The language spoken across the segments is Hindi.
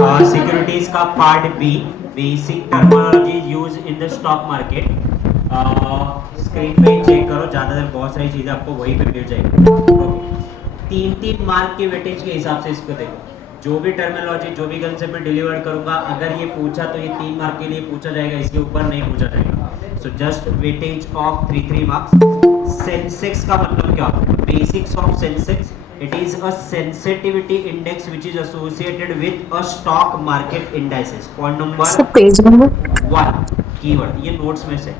सिक्योरिटीज का part B, basic terminology use in the stock market. Screen पे चेक करो, ज्यादातर बहुत सारी चीजें आपको वही पे मिल जाएगी। ओके, तीन तीन मार्क के वेटेज के हिसाब से इसको देखो, जो भी टर्मिनोलॉजी, जो भी कंसेप्ट में डिलीवर करूंगा, अगर ये पूछा तो ये 3 मार्क के लिए पूछा जाएगा, इसके ऊपर नहीं पूछा जाएगा। So just weightage of 3 marks. Sensex का मतलब क्या होता है? Basics of Sensex, it is a sensitivity index which is associated with a stock market indices. Point number sir page number 1 keyword, ये नोट्स में से,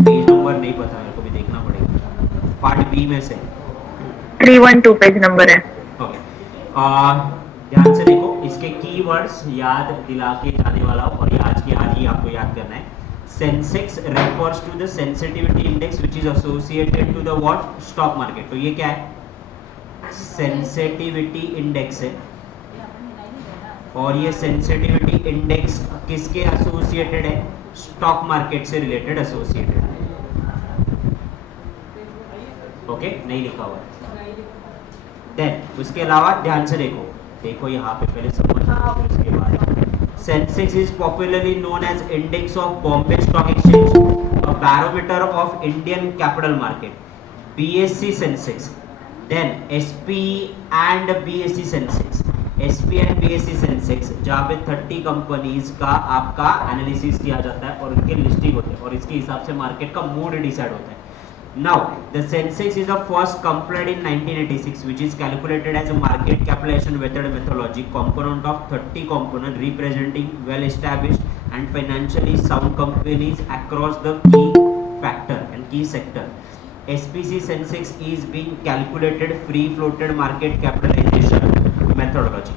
पेज नंबर नहीं पता, मेरे को भी देखना पड़ेगा, पार्ट बी में से 312 पेज नंबर है। ओके, ध्यान से देखो, इसके कीवर्ड्स याद दिला के जाने वाला हूं, और ये आज ही आपको याद करना है। Sensex refers to the sensitivity index which is associated to the what? Stock market. तो ये क्या है? सेंसिटिविटी इंडेक्स है, और ये सेंसिटिविटी इंडेक्स किसके एसोसिएटेड है? स्टॉक मार्केट से रिलेटेड एसोसिएटेड है। ओके, नहीं लिखा हुआ है। देन उसके अलावा ध्यान से देखो, देखो यहाँ पे पहले समझ लो, फिर उसके बाद Sensex is popularly known as index of Bombay stock exchange, a barometer of Indian capital market, BSE Sensex, then SP and BSE Sensex, SP and BSE Sensex, जहाँ पे 30 कंपनीज का आपका एनालिसिस किया जाता है और उनके लिस्टिंग होते हैं, और इसके हिसाब से मार्केट का मूड डिसाइड होता है। Now, the Sensex is the first completed in 1986, which is calculated as a market capitalization method methodology component of 30 components representing well-established and financially sound companies across the key factor and key sector. SPC Sensex is being calculated free-floated market capitalization methodology.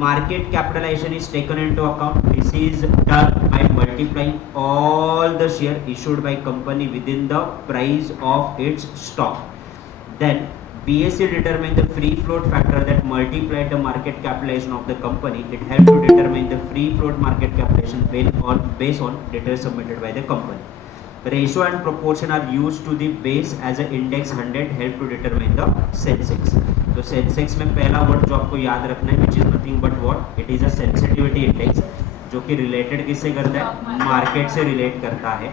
Market capitalization is taken into account. This is done by multiplying all the share issued by company within the price of its stock. Then BSE determine the free float factor that multiplied the market capitalization of the company. It helped to determine the free float market capitalization based on data submitted by the company. Ratio and proportion are used to the base as an index 100 help to determine the Sensex. तो Sensex में पहला वर्ड जो आपको याद रखना है, which is nothing but what? It is a sensitivity index, जो कि रिलेटेड किससे करता है? मार्केट से रिलेट करता है।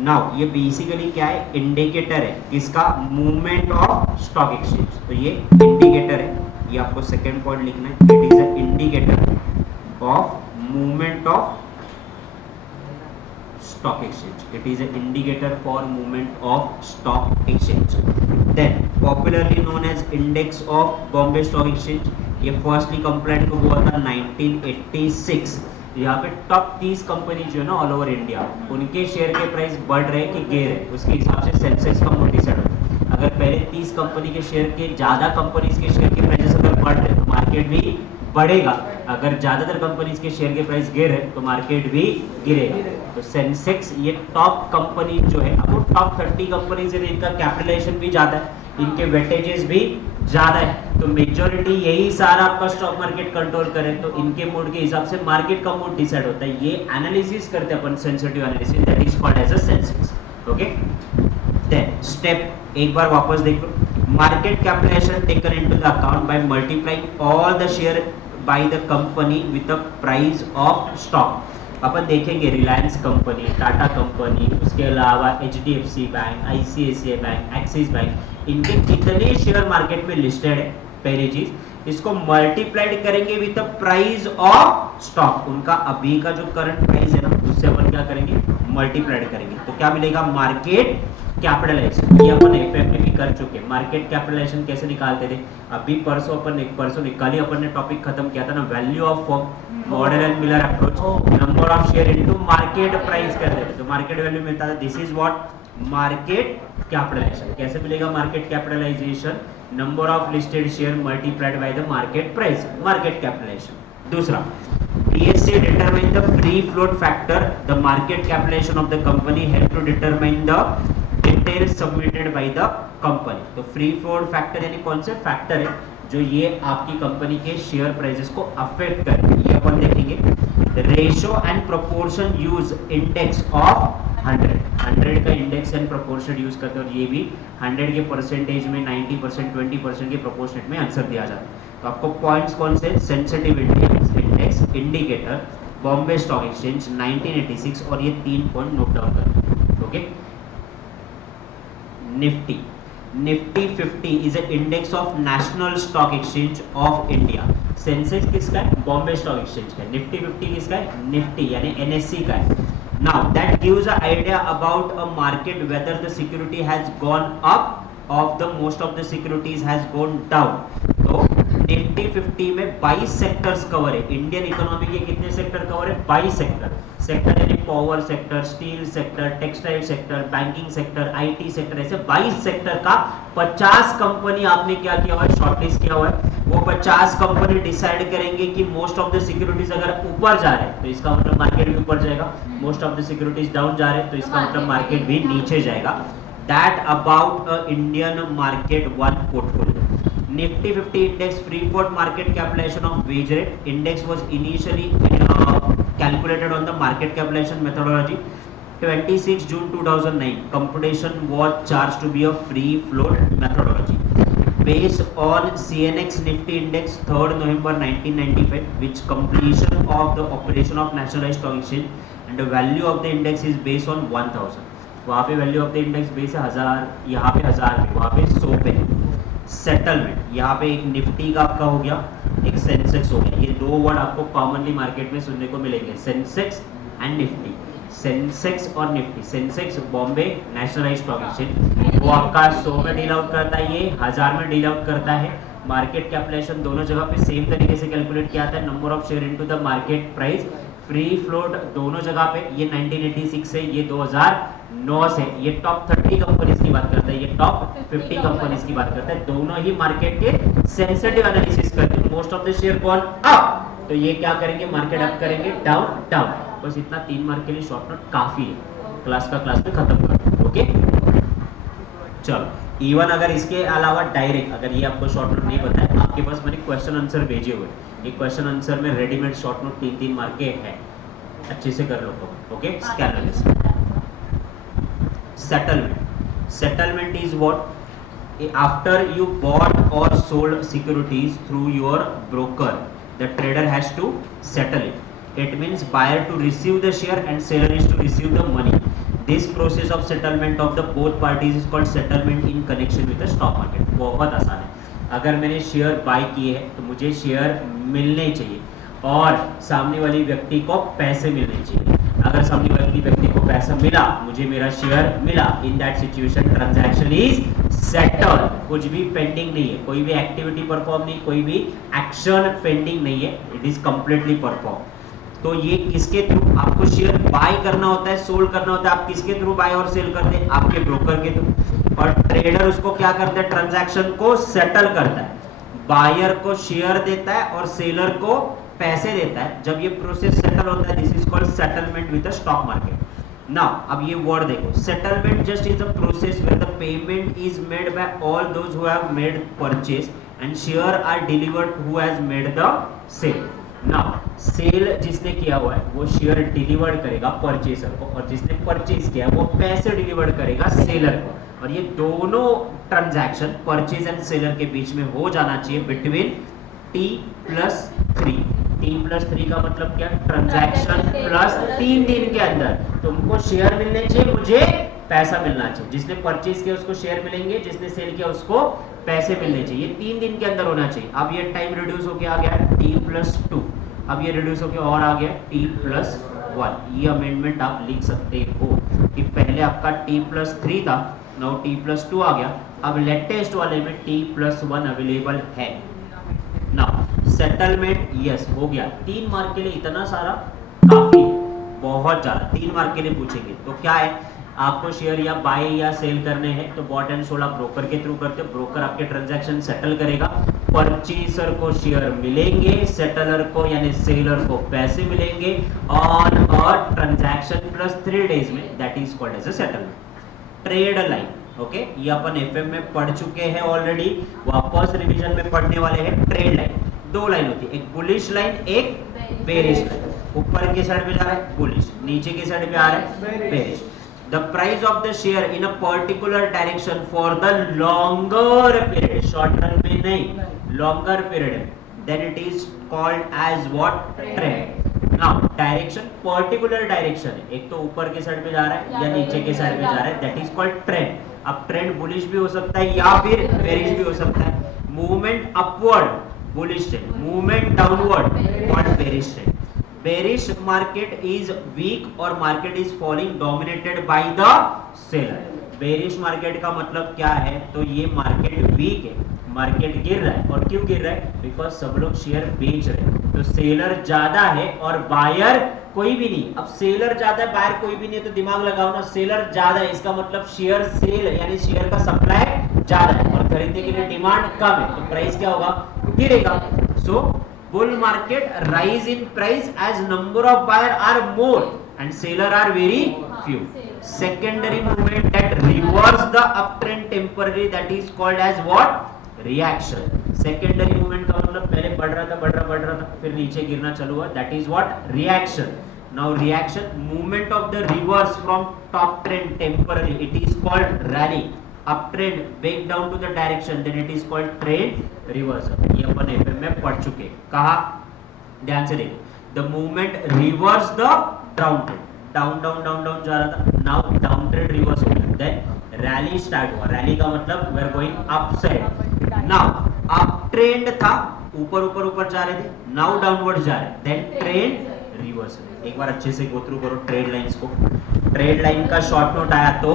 नाउ ये बेसिकली क्या है? इंडिकेटर है किसका? Movement of stock exchange. तो ये इंडिकेटर है, ये आपको सेकेंड पॉइंट लिखना है। It is a indicator of movement of stock exchange. It is an indicator for movement of stock exchange. Then popularly known as index of Bombay Stock Exchange, ये फर्स्टली कंप्लेंट को हुआ था 1986। यहाँ पे टॉप 30 कंपनी जो है ना ऑल ओवर इंडिया, उनके शेयर के प्राइस बढ़ रहे कि गिर रहे, उसके हिसाब से सेंसेक्स का मोड डिसाइड होता है। अगर पहले 30 कंपनी के शेयर के, ज्यादा कंपनीज के शेयर के प्राइसेस अगर बढ़ रहे तो मार्केट भी बढ़ेगा, अगर ज्यादातर कंपनीज के शेयर के प्राइस गिर रहे तो मार्केट भी गिरेगा। तो सेंसेक्स ये टॉप कंपनी जो है, अब वो टॉप 30 कंपनीज है, इनका कैपिटलाइजेशन भी ज्यादा है, इनके वेटेजेस भी ज्यादा है, तो मेजॉरिटी यही सारा आपका स्टॉक मार्केट कंट्रोल करे, तो इनके मूड के हिसाब से मार्केट का मूड डिसाइड होता है। ये एनालिसिस करते हैं अपन, sensitive analysis, that is called as a Sensex. Okay, then step एक बार वापस देख लो। Market capitalisation taken into the account by multiplying all the share by the company with the price of stock. अपन देखेंगे रिलायंस कंपनी, टाटा कंपनी, उसके अलावा HDFC bank, ICICI bank, Axis bank, इनके कितने शेयर मार्केट में लिस्टेड है, पहली चीज। इसको मल्टीप्लाइड करेंगे with the price of stock, उनका अभी का जो करंट प्राइस है ना, उससे अपन क्या करेंगे? मल्टीप्लाइड करेंगे, तो क्या मिलेगा? Market capitalisation. ये अपन एफएफ में भी कर चुके हैं। मार्केट कैपिटलाइजेशन कैसे निकालते थे? अभी परसों निकाली अपन ने, टॉपिक खत्म किया था ना, value of model and Miller approach, number of share into market price करते थे, तो मार्केट वैल्यू मिलता था। This is what? Market capitalisation. कैसे मिलेगा market capitalisation? Number of listed share multiplied by the market price, market capitalisation. दूसरा, BSE determine the free float factor, the market capitalization of the company help to determine the details submitted by the company। तो फ्री फ्लोट फैक्टर यानी कौन से फैक्टर है जो ये आपकी कंपनी के शेयर प्राइसेस को अफेक्ट करेंगे, ये अपन देखेंगे। Ratio and proportion use index of 100 का इंडेक्स एंड प्रोपोर्शन यूज करते हैं, और ये भी 100 के परसेंटेज में 90%, 20% के प्रोपोर्शनेट में आंसर दिया जाता है। तो आपको पॉइंट्स कौन से? Sensitive index, indicator, Bombay stock exchange 1986, और ये 3 पॉइंट नोट डाउन कर। Okay, Nifty, Nifty 50 is a index of national stock exchange of India. Sensex किसका है? बॉम्बे स्टॉक एक्सचेंज का। निफ्टी 50 किसका है? निफ्टी यानी एनएससी का है। Now that gives an idea about a market whether the security has gone up or the most of the securities has gone down. तो निफ्टी 50 में 22 सेक्टर्स कवर है। इंडियन इकोनॉमी के कितने सेक्टर कवर है? 22 सेक्टर। सेक्टर यानी power sector, steel sector, textile sector, banking sector, IT sector, ऐसे 22 सेक्टर का 50 कंपनी आपने क्या किया हुआ है? शॉर्टलिस्ट किया हुआ है। वो 50 कंपनी डिसाइड करेंगे कि मोस्ट ऑफ द सिक्योरिटीज अगर ऊपर जा रहे हैं तो इसका मतलब मार्केट भी ऊपर जाएगा, most of the securities down जा रहे हैं तो इसका मतलब मार्केट भी नीचे जाएगा। That about a Indian market one portfolio. Nifty 50 index free float market capitalization of wage rate. Index was initially calculated on the market capitalization methodology. 26 June 2009. Computation was charged to be a free float methodology. Based on CNX Nifty index 3rd November 1995, which completion of the operation of nationalized stock exchange, and the value of the index is based on 1000. वहाँ पे value of the index base है 1000, यहाँ पे 1000 पे, वहाँ पे 100 पे। सेटलमेंट, यहाँ पे एक निफ्टी का आपका हो गया, एक सेंसेक्स हो गया। ये दो वर्ड आपको कॉमनली मार्केट में सुनने को मिलेंगे, सेंसेक्स एंड निफ्टी। सेंसेक्स और Nifty. Sensex Bombay nationalised stock exchange, वो आपका 100 में डील आउट करता है, ये 1000 में डील आउट करता है। मार्केट कैपिटलाइजेशन दोनों जगह पे सेम तरीके से कैलकुलेट किया जाता है, number of share into the market price. Free float दोनों जगह पे, ये 1986 से, ये 2009 से। ये टॉप 30 कंपनीज की बात करता है, ये टॉप 50 कंपनीज की बात करता है। दोनों ही मार्केट के सेंसिटिव एनालिसिस करते हैं। Most of the share gone up, तो ये क्या करेंगे? मार्केट अप करेंगे, डाउन डाउन। बस इतना 3 मार्क के लिए शॉर्ट नोट काफी है। क्लास में खत्म कर। ओके, चलो। इवन अगर इसके अलावा डायरेक्ट, अगर ये आपको शॉर्ट नोट नहीं पता है, आपके पास मैंने क्वेश्चन आंसर भेजे हुए। ये क्वेश्चन आंसर में रेडीमेड शॉर्ट नोट 3-3 मार्क के है, अच्छे से कर लो। Okay, scanner settlement. Settlement is what? After you bought or sold securities through your broker, the trader has to settle it. It means buyer to receive the share and seller is to receive the money. This process of settlement of the both parties is called settlement in connection with the stock market. बहुत आसान है। अगर मैंने शेयर बाय किए हैं तो मुझे शेयर मिलने चाहिए और सामने वाली व्यक्ति को पैसे मिलने चाहिए। अगर सामने वाली व्यक्ति को पैसा मिला, मुझे मेरा शेयर मिला, in that situation transaction is settle. कुछ भी पेंडिंग नहीं है, कोई भी एक्टिविटी परफॉर्म नहीं, कोई भी एक्शन पेंडिंग नहीं है, इट इज कंप्लीटली परफॉर्म। तो ये किसके थ्रू? आपको शेयर बाय करना होता है, सोल्ड करना होता है, आप किसके थ्रू बाय और सेल करते हैं? आपके ब्रोकर के थ्रू। और ट्रेडर उसको क्या करता है? ट्रांजैक्शन को सेटल करता है, बायर को शेयर देता है और सेलर को पैसे देता है। जब ये प्रोसेस सेटल होता है, this is called settlement with the stock market. Now अब ये वर्ड देखो, settlement just is a process where the payment is made by all those who have made purchase and share are delivered who has made the sale. Now sale जिसने किया हुआ है वो शेयर डिलीवर्ड करेगा परचेसर को, और जिसने परचेज किया है वो पैसे डिलीवर्ड करेगा सेलर को। और ये दोनों ट्रांजैक्शन परचेज एंड सेलर के बीच में हो जाना चाहिए बिटवीन T+3। T+3 का मतलब क्या? ट्रांजैक्शन प्लस 3 दिन के अंदर तुमको शेयर मिलने चाहिए, मुझे पैसा मिलना चाहिए। जिसने परचेज किया उसको शेयर मिलेंगे, जिसने सेल किया उसको पैसे मिलने चाहिए। 3 दिन के अंदर होना चाहिए। अब ये टाइम रिड्यूस होके आ गया है T+2, अब ये रिड्यूस होके और आ गया T+1। ये अमेंडमेंट आप लिख सकते हो कि पहले आपका T+3 था, नाउ T+2 आ गया। अब लेटेस्ट वाले में T+1 अवेलेबल है। नाउ सेटलमेंट यस हो गया। 3 मार्क के लिए इतना सारा काफी है, बहुत ज्यादा। 3 मार्क के लिए पूछेंगे तो क्या है? आपको शेयर या बाय या सेल करने हैं तो बॉट एंड सोल्ड आप ब्रोकर के थ्रू करते हो, ब्रोकर आपके ट्रांजैक्शन सेटल करेगा, परचेसर को शेयर मिलेंगे, सेटलर को यानी सेलर को पैसे मिलेंगे on a transaction plus 3 days में, that is called as a settlement. Trade line, okay, ये अपन एफएम में पढ़ चुके हैं ऑलरेडी, वापस रिवीजन में पढ़ने वाले हैं। ट्रेड लाइन 2 लाइन होती है, एक बुलिश लाइन, एक बेरिश लाइन। ऊपर के साइड पे जा रहा है बुलिश, नीचे के साइड पे आ रहा है bearish. The price of the share in a particular direction for the longer period, short run में नहीं, longer period then it is called as what? Trend. Now direction, particular direction है, एक तो ऊपर के साइड पे जा रहा है या नीचे के साइड पे जा रहा है, that is called trend. अब ट्रेंड बुलिश भी हो सकता है या फिर बेरिश भी हो सकता है. Movement upward bullish trend, movement downward called bearish trend. Bearish market is weak or market is falling dominated by the seller. Bearish market का मतलब क्या है? तो ये मार्केट वीक है, मार्केट गिर रहा है. और क्यों गिर रहा है? बिकॉज सब लोग शेयर बेच रहे हैं, तो सेलर ज्यादा है और बायर कोई भी नहीं. अब सेलर ज्यादा है, बायर कोई भी नहीं है, तो दिमाग लगाओ ना, सेलर ज्यादा है इसका मतलब शेयर सेल यानी शेयर का सप्लाई ज्यादा है और खरीदने के लिए डिमांड कम है, तो प्राइस क्या होगा? गिरेगा. So bull market rise in price as number of buyer are more and seller are very few. Secondary movement that reverse the uptrend temporarily, that is called as what? Reaction. Secondary movement का मतलब पहले बढ़ रहा था फिर नीचे गिरना चालू हुआ, that is what? Reaction. Now reaction, movement of the reverse from top trend temporarily, it is called rally. Uptrend back down to the direction, then it is called trend reversal. ये अपन एफएम में पढ़ चुके. कहा? ध्यान से देखो. The movement reverse the down trend. Down जा रहा था, नाउ डाउन ट्रेंड रिवर्स हो गया, देन रैली स्टार्ट हुआ. रैली का मतलब we are going up side. Now up trend था, ऊपर जा रहे थे, नाउ डाउनवर्ड जा रहे, देन ट्रेंड रिवर्स. एक बार अच्छे से गो थ्रू करो ट्रेड लाइंस को. ट्रेड लाइन का शॉर्ट नोट आया तो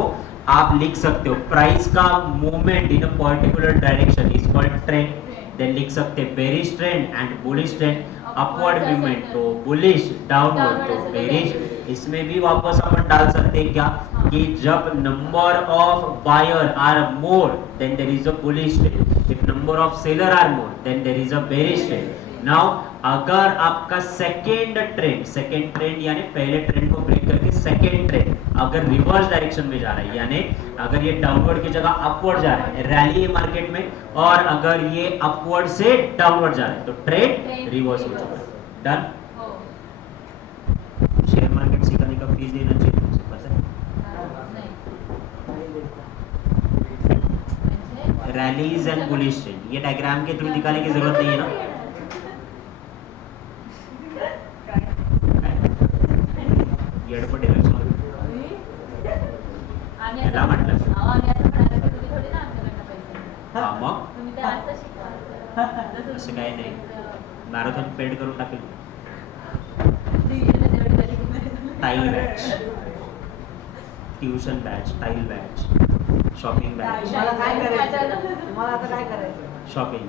आप लिख सकते हो प्राइस का movement in a particular direction is called trend. Then लिख सकते हैं bearish trend and bullish trend. Upward movement तो बुलिश, डाउनवर्ड तो बेरिश. इसमें भी वापस अपन डाल सकते हैं क्या कि जब number of buyer are more than there is a bullish trend, if number of seller are more than there is a bearish trend. Now अगर आपका सेकेंड ट्रेंड यानी पहले ट्रेंड को ब्रेक करके सेकेंड ट्रेंड अगर रिवर्स डायरेक्शन में जा रहा है, यानी अगर ये डाउनवर्ड की जगह अपवर्ड जा रहा है, रैली है मार्केट में, और अगर ये अपवर्ड से डाउनवर्ड जा रहा है तो ट्रेंड रिवर्स हो चुका है. डन. शेयर मार्केट सिखाने का फीस देना चाहिए तुमसे, पता है? रैलीज एंड बुलिश ट्रेंड, ये डायग्राम के थ्रू दिखाने की जरूरत नहीं है ना. येडपट इलेक्शन याला म्हटलं हा मग असं काही नाही, मॅरेथॉन पेड करून टाकेल. Tile batch, tuition batch, tile batch, shopping batch. तुम्हाला आता काय करायचं? Shopping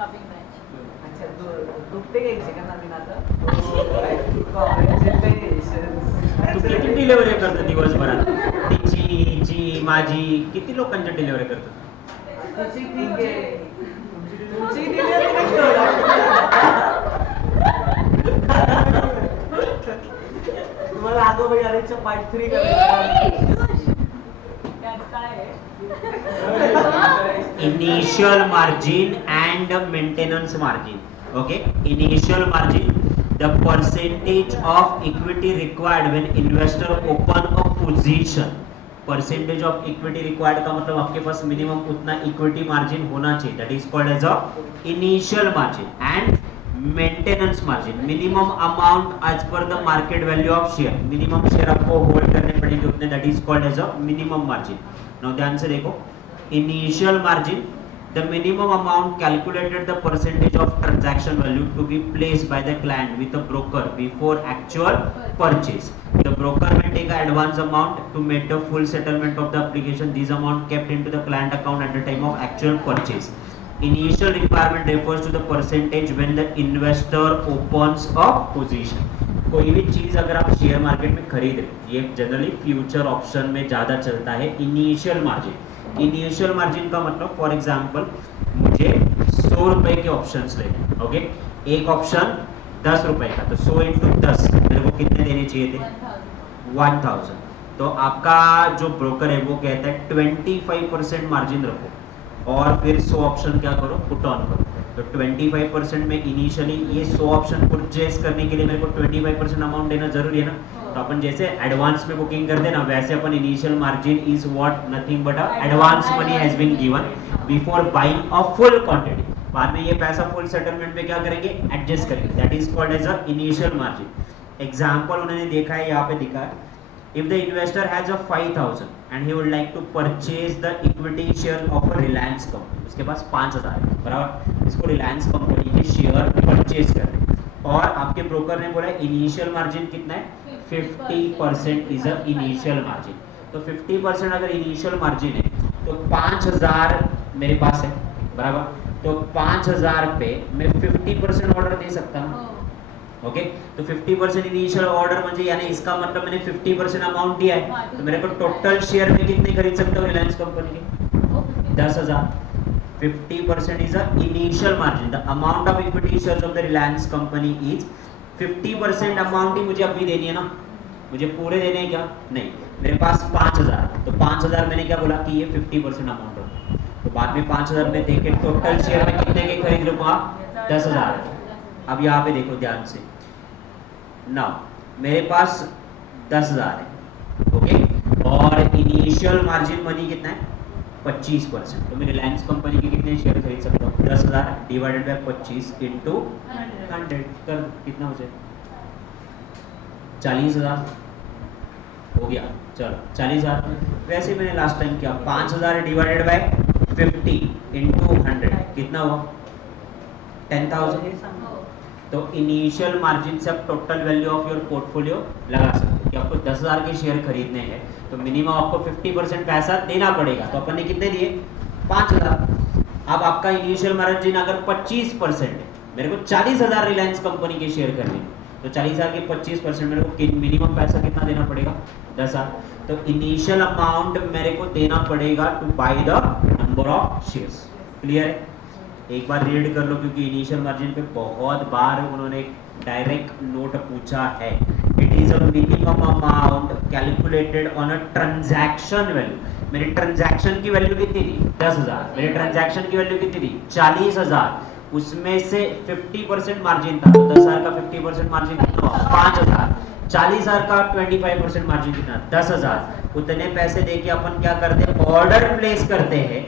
batch. अच्छा, दुपटे घ्यायचे का नवीन आता? तू किती डिलिव्हरी करतो दिवसभरात? तिची, हिची, माझी, किती लोकांच्या डिलिव्हरी करतो? तुझी ठीक आहे, तुमची डिलिव्हरी तुम्हाला आगोबाई आलेच्या part 3 Initial margin and maintenance margin. Okay, initial margin, the percentage of equity required when investor open a position. Percentage of equity required का मतलब आपके पास मिनिमम उतना इक्विटी मार्जिन होना चाहिए, that is called as a initial margin. And maintenance margin, minimum amount as per the market value of share, minimum share आपको होल्ड करने पड़ेंगे उतने, that is called as a minimum margin. Now ध्यान से देखो, initial margin, the minimum amount calculated the percentage of transaction value to be placed by the client with the broker before actual purchase. The broker will take an advance amount to make the full settlement of the application. This amount kept into the client account at the time of actual purchase. Initial requirement refers to the percentage when the investor opens a position. कोई भी चीज अगर आप शेयर मार्केट में खरीद रहे, ये जनरली फ्यूचर ऑप्शन में ज्यादा चलता है. इनिशियल मार्जिन, इनिशियल मार्जिन का मतलब फॉर एग्जांपल मुझे 100 रुपए के ऑप्शंस लेने, ओके, एक ऑप्शन 10 रुपए का, तो 100 into 10 मेरे को कितने देने चाहिए थे? 1000. तो आपका जो ब्रोकर है वो कहता है 25% मार्जिन रखो और फिर 100 ऑप्शन क्या करो, पुट ऑन करो. तो 25% में इनिशियली ये 100 ऑप्शन परचेज करने के लिए मेरे को 25% अमाउंट देना जरूरी है ना. तो अपन जैसे एडवांस में बुकिंग करते हैं ना, वैसे अपन initial margin is what, nothing but advance money has been given before buying a full quantity. बाद में ये पैसा फुल सेटलमेंट में क्या करेंगे, एडजस्ट करेंगे, that is called as a initial margin. Example उन्होंने देखा है, यहाँ पे दिखा है, if the investor has a 5000 and he would like to purchase the equity share of a Reliance company, उसके पास 5000 है, बराबर, इसको रिलायंस कंपनी के शेयर परचेज कर रहे हैं, और आपके ब्रोकर ने बोला इनिशियल मार्जिन कितना है, 50% इज अ इनिशियल मार्जिन। तो 50% अगर इनिशियल मार्जिन है तो 5000 मेरे पास है, बराबर, तो 5000 पे मैं 50% ऑर्डर दे सकता हूँ, ओके। तो 50% इनिशियल ऑर्डर म्हणजे यानी इसका मतलब मैंने 50% अमाउंट दिया है, तो मेरे को टोटल शेयर में कितने खरीद सकता हूँ रिलायंस कंपनी के, 10,000। 50% is a initial margin. The amount of equity shares of the Reliance company is 50% amount ही मुझे अभी देनी है ना, मुझे पूरे देने हैं क्या, नहीं, मेरे पास 5000, तो 5000 मैंने क्या बोला कि ये 50% अमाउंट होगा, तो बाद में 5000 में देके टोटल शेयर में कितने के खरीद लूंगा, 10,000। अब यहाँ पे देखो ध्यान से, ना मेरे पास 10,000 है, ओके, और इनिशियल मार्जिन मनी कितना है, 25%, तो मैं रिलायंस कंपनी के कितने शेयर खरीद सकता हूँ, 10,000 डिवाइडेड बाय 25 इंटू 100 कर कितना हो जाए, 40,000 हो गया, चलो 40,000। वैसे मैंने लास्ट टाइम किया, 5,000 डिवाइडेड बाय 50 इंटू 100 कितना हुआ, 10,000। तो इनिशियल मार्जिन से आप total value of your portfolio लगा सकते हो कि आपको 10,000 के शेयर खरीदने हैं, तो मिनिमम आपको 50% पैसा देना पड़ेगा, तो अपन ने कितने दिए, 5,000। अब आपका इनिशियल मार्जिन अगर 25% है, मेरे को 40,000 रिलायंस कंपनी के शेयर करने हैं, तो 40,000 के 25% मेरे को मिनिमम पैसा कितना देना पड़ेगा, 10,000। तो इनिशियल अमाउंट मेरे को देना पड़ेगा to buy the number of shares. Clear है? एक बार रीड कर लो, क्योंकि इनिशियल मार्जिन पे बहुत बार उन्होंने डायरेक्ट नोट पूछा है। It is a minimum amount calculated on a transaction value. मेरी ट्रांजैक्शन की वैल्यू कितनी थी, 10,000, मेरी ट्रांजैक्शन की वैल्यू कितनी थी, 40,000, उसमें से 50% मार्जिन था, तो 10,000 का 50% मार्जिन कितना हुआ, 5,000, 40,000 का 25% मार्जिन कितना, 10,000। उतने पैसे देके अपन क्या करते हैं, ऑर्डर प्लेस करते हैं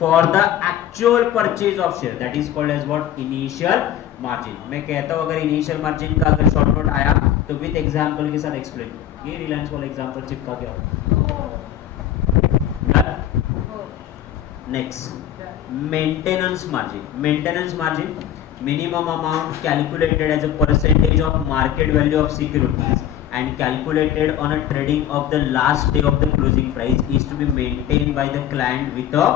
for the actual purchase of share, that is called as what, initial margin. मैं कहता हूं अगर इनिशियल मार्जिन का अगर शॉर्ट नोट आया तो विद एग्जांपल के साथ एक्सप्लेन, ये रिलायंस वाला एग्जांपल चिपका के आओ। Next, maintenance margin. Maintenance margin, minimum amount calculated as a percentage of market value of securities and calculated on a trading of the last day of the closing price is to be maintained by the client with a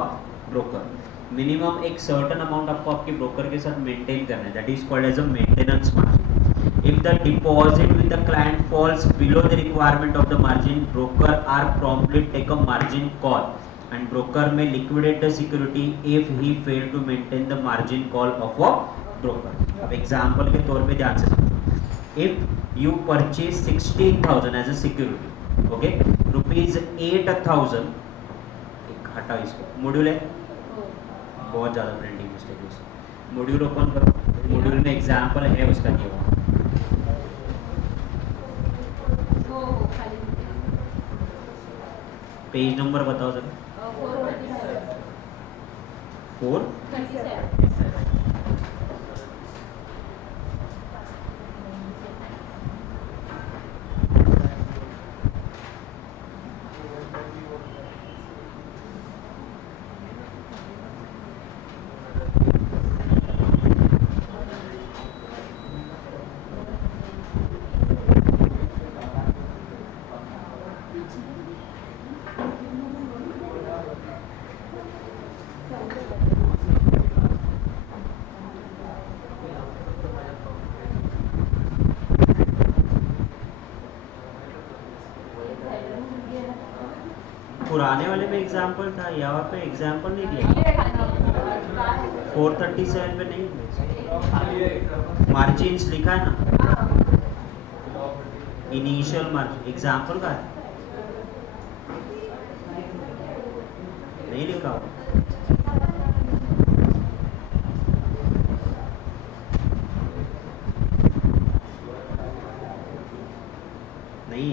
broker. Minimum एक सर्टन अमाउंट आपको आपके ब्रोकर के साथ मेंटेन करना है, that is called as a maintenance margin. If the deposit with the client falls below the requirement of the margin, broker are promptly take a margin call and broker may liquidate the security if he fail to maintain the margin call of a broker. अब एग्जांपल के तौर पे ध्यान से समझो, if you purchase 16,000 as a security, okay, rupees 8,000, एक हटा इसको, मॉड्यूल है, बहुत ज़्यादा प्रिंटिंग मिस्टेक है, मॉड्यूल ओपन करो, मॉड्यूल में एग्जांपल है उसका नहीं हुआ, पेज नंबर बताओ जरा, 437। पुराने वाले में एग्जाम्पल था, यहाँ पे एग्जाम्पल नहीं दिया, 437 पे नहीं, मार्जिन्स लिखा है ना, इनिशियल मार्जिन एग्जाम्पल का है, नहीं लिखा हो, नहीं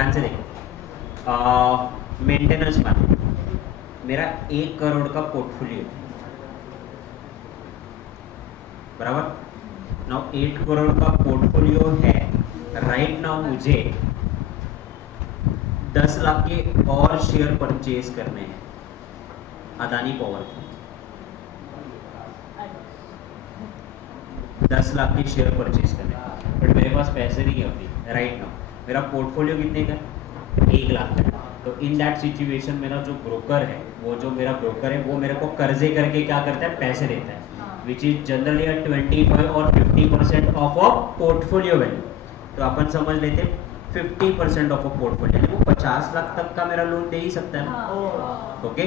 ध्यान से देखो, मेंटेनेंस मार्जिन मेरा 1 करोड़ का पोर्टफोलियो, बराबर। नाउ 8 करोड़ का पोर्टफोलियो है, राइट नाउ मुझे 10 लाख के और शेयर परचेज करने हैं अदानी पावर को, 10 लाख के शेयर परचेज करने हैं, बट मेरे पास पैसे नहीं है अभी, राइट नाउ मेरा पोर्टफोलियो कितने का है, 1 लाख का। तो इन दैट सिचुएशन मेरा जो ब्रोकर है, वो जो मेरा ब्रोकर है वो मेरे को कर्जे करके क्या करता है, पैसे देता है, विच इज जनरली 25 और 50% ऑफ अ पोर्टफोलियो वैल्यू। तो अपन समझ लेते हैं 50% ऑफ अ पोर्टफोलियो, यानी वो 50 लाख तक का मेरा लोन दे ही सकता है। ओके,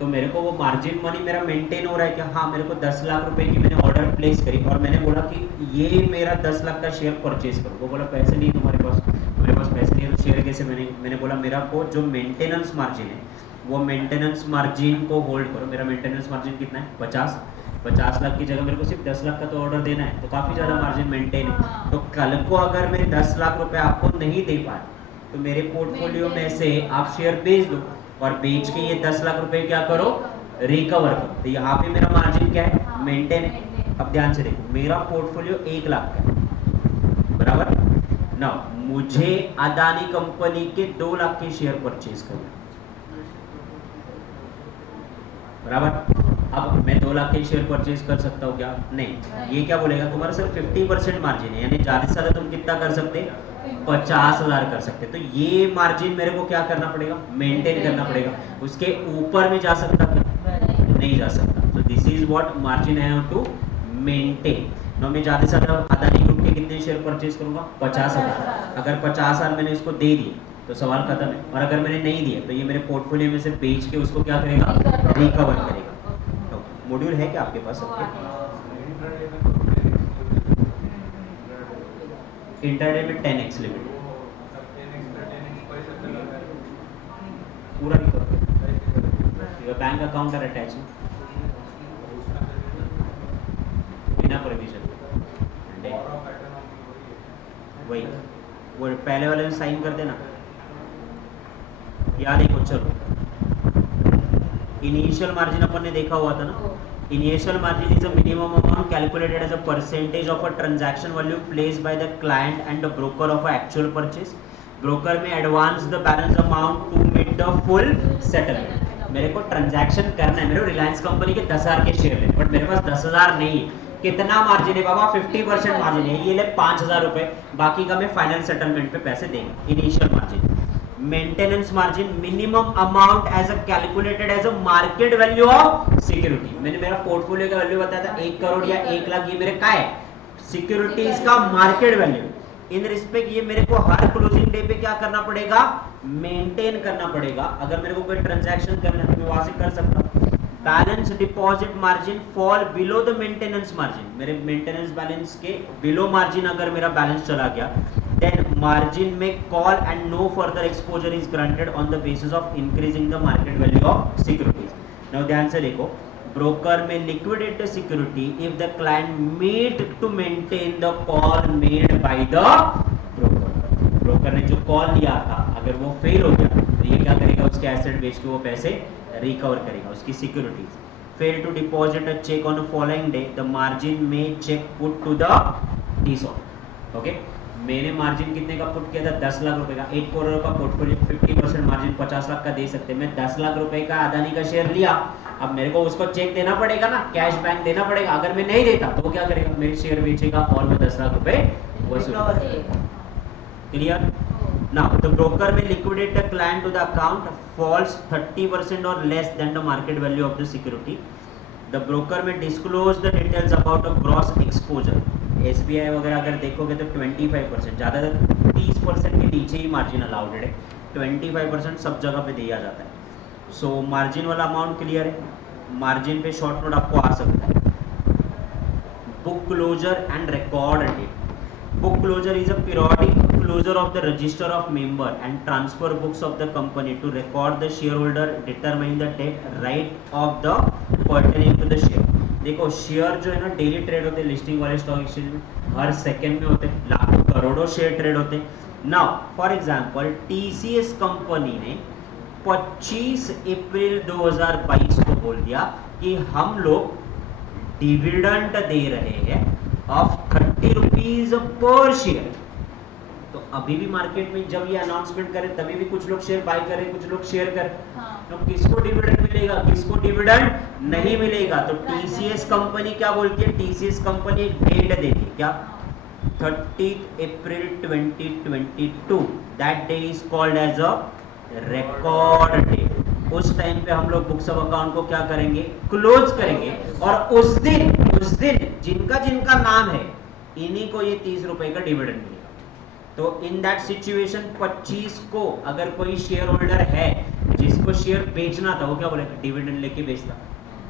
तो मेरे को वो मार्जिन मनी मेरा मेंटेन हो रहा है कि हाँ मेरे को 10 लाख रुपए की मैंने ऑर्डर प्लेस करी और मैंने बोला कि ये मेरा 10 लाख का शेयर परचेज करो, वो बोला पैसे नहीं तुम्हारे पास, मेरे पास पैसे नहीं है तो शेयर कैसे, मैंने बोला मेरा को जो मेंटेनेंस मार्जिन है वो मेंटेनेंस मार्जिन को होल्ड करो। मेरा मेंटेनेंस मार्जिन कितना है, 50 लाख की जगह मेरे को सिर्फ 10 लाख का तो ऑर्डर देना है, तो काफ़ी ज़्यादा मार्जिन मेंटेन है। तो कल को अगर मैं 10 लाख रुपए आपको नहीं दे पाए तो मेरे पोर्टफोलियो में से आप शेयर बेच दो और बेच के ये 10 लाख रुपए क्या करो, रिकवर करो। तो यहाँ पे मेरा मार्जिन क्या है, मेंटेन है। अब ध्यान से देखो, मेरा पोर्टफोलियो 1 लाख का है, बराबर ना, मुझे अदानी कंपनी के 2 लाख के शेयर परचेज करना, बराबर। अब मैं 2 लाख के शेयर परचेज कर सकता हूँ क्या, नहीं, ये क्या बोलेगा तुम्हारा सिर्फ 50% मार्जिन है, यानी ज़्यादा से ज़्यादा तुम कितना कर सकते, 50,000 कर सकते। तो ये मार्जिन मेरे को क्या करना पड़ेगा, मेंटेन करना पड़ेगा। उसके ऊपर में जा सकता क्या, नहीं जा सकता। तो this is what margin I have to maintain. ना मैं ज़्यादा से ज़्यादा अदानी ग्रुप के कितने शेयर परचेज करूंगा, 50,000। अगर 50,000 मैंने इसको दे दिए तो सवाल खत्म है, और अगर मैंने नहीं दिया तो ये मेरे पोर्टफोलियो में से बेच के उसको क्या करेगा, रिकवर करेगा। तो मॉड्यूल है क्या आपके पास सबके, इंटरडे में 10x लिमिट पूरा recover, bank account are attach बिना परमिशन, वही वो पहले वाले में साइन कर देना। याद देखो, चलो इनिशियल मार्जिन अपन ने देखा हुआ था ना, initial margin is a minimum amount calculated as a percentage of a transaction value placed by the client and the broker of a actual purchase. Broker may advance the balance amount to meet the full settlement. मेरे को ट्रांजैक्शन करना है, मेरे को रिलायंस कंपनी के 10,000 के शेयर लेने, बट मेरे पास 10,000 नहीं है। कितना मार्जिन है बाबा, 50% मार्जिन है, ये ले 5,000 रुपए, बाकी का मैं फाइनल सेटलमेंट पे पैसे देंगे, initial margin. Maintenance margin minimum amount as a calculated as a market value of security. मैंने मेरा पोर्टफोलियो का वैल्यू बताया था 1 करोड़ या 1 लाख, ये मेरे का है सिक्योरिटीज का मार्केट वैल्यू। इन रिस्पेक्ट ये मेरे को हर क्लोजिंग डे पे क्या करना पड़ेगा, मेंटेन करना पड़ेगा। अगर मेरे को कोई ट्रांजैक्शन करना है तो मैं वहां से कर सकता हूँ। Balance deposit margin fall below the maintenance margin, मेरे मेंटेनेंस बैलेंस के बिलो मार्जिन अगर मेरा बैलेंस चला गया, then margin may call and no further exposure is granted on the basis of increasing the market value of securities. Now ध्यान से देखो, ब्रोकर में liquidate the security if the client made to maintain the call made by the broker. Broker ने जो कॉल लिया था अगर वो फेल हो गया तो ये क्या करेगा, उसके एसेट बेच के वो पैसे रिकवर करेगा, उसकी securities. Fail to deposit a cheque on a following day, the margin may cheque put to the default. Okay, मैंने मार्जिन कितने का पुट किया था, 10 लाख रुपए का। 1 करोड़ का पोर्टफोलियो, 50% मार्जिन 50 लाख का दे सकते हैं। मैं 10 लाख रुपए का अदानी का शेयर लिया, अब मेरे को उसको चेक देना पड़ेगा ना, कैश बैंक देना पड़ेगा। अगर मैं नहीं देता तो वो क्या करेगा, मेरे शेयर बेचेगा और मैं 10 लाख रुपए वसूल करेगा। Clear? Now the broker may liquidate the client to the account falls 30% or less than the market value of the security. The broker may disclose the details about a gross exposure. SBI वगैरह अगर देखोगे तो 25%, ज़्यादातर 30% के नीचे ही मार्जिन अलाउड है, 25% सब जगह पे दिया जाता है। सो मार्जिन वाला अमाउंट क्लियर है। मार्जिन पे शॉर्ट नोट आपको आ सकता है। Book closure and record date. Book closure is a periodic closure of the register of member and transfer books of the company to record the shareholder, determining the debt right of the pertaining to the share. देखो शेयर जो है ना डेली ट्रेड होते हैं लिस्टिंग वाले स्टॉक एक्सचेंज में, हर सेकंड में होते हैं, लाखों करोड़ों शेयर ट्रेड होते हैं। Now for example TCS company ने 25 अप्रैल 2022 को बोल दिया कि हम लोग डिविडेंड दे रहे हैं ऑफ 30 रुपीज पर शेयर। तो अभी भी मार्केट में जब ये अनाउंसमेंट करें तभी भी कुछ लोग शेयर बाय करें, कुछ लोग शेयर करें। तो किसको डिविडेंड मिलेगा, किसको डिविडेंड नहीं मिलेगा? तो टीसीएस कंपनी क्या बोलती है? टीसीएस कंपनी एक डेट देती है, क्या? 30 April 2022। That day is called as a record date. उस टाइम पे हम लोग बुक्स ऑफ अकाउंट को क्या करेंगे? क्लोज करेंगे। और उस दिन जिनका जिनका नाम है इन्हीं को ये 30 रुपए का डिविडेंड मिलेगा। तो इन दैट सिचुएशन 25 को अगर कोई शेयर होल्डर है जिसको शेयर बेचना था, वो क्या बोलेगा? डिविडेंड लेके बेचता,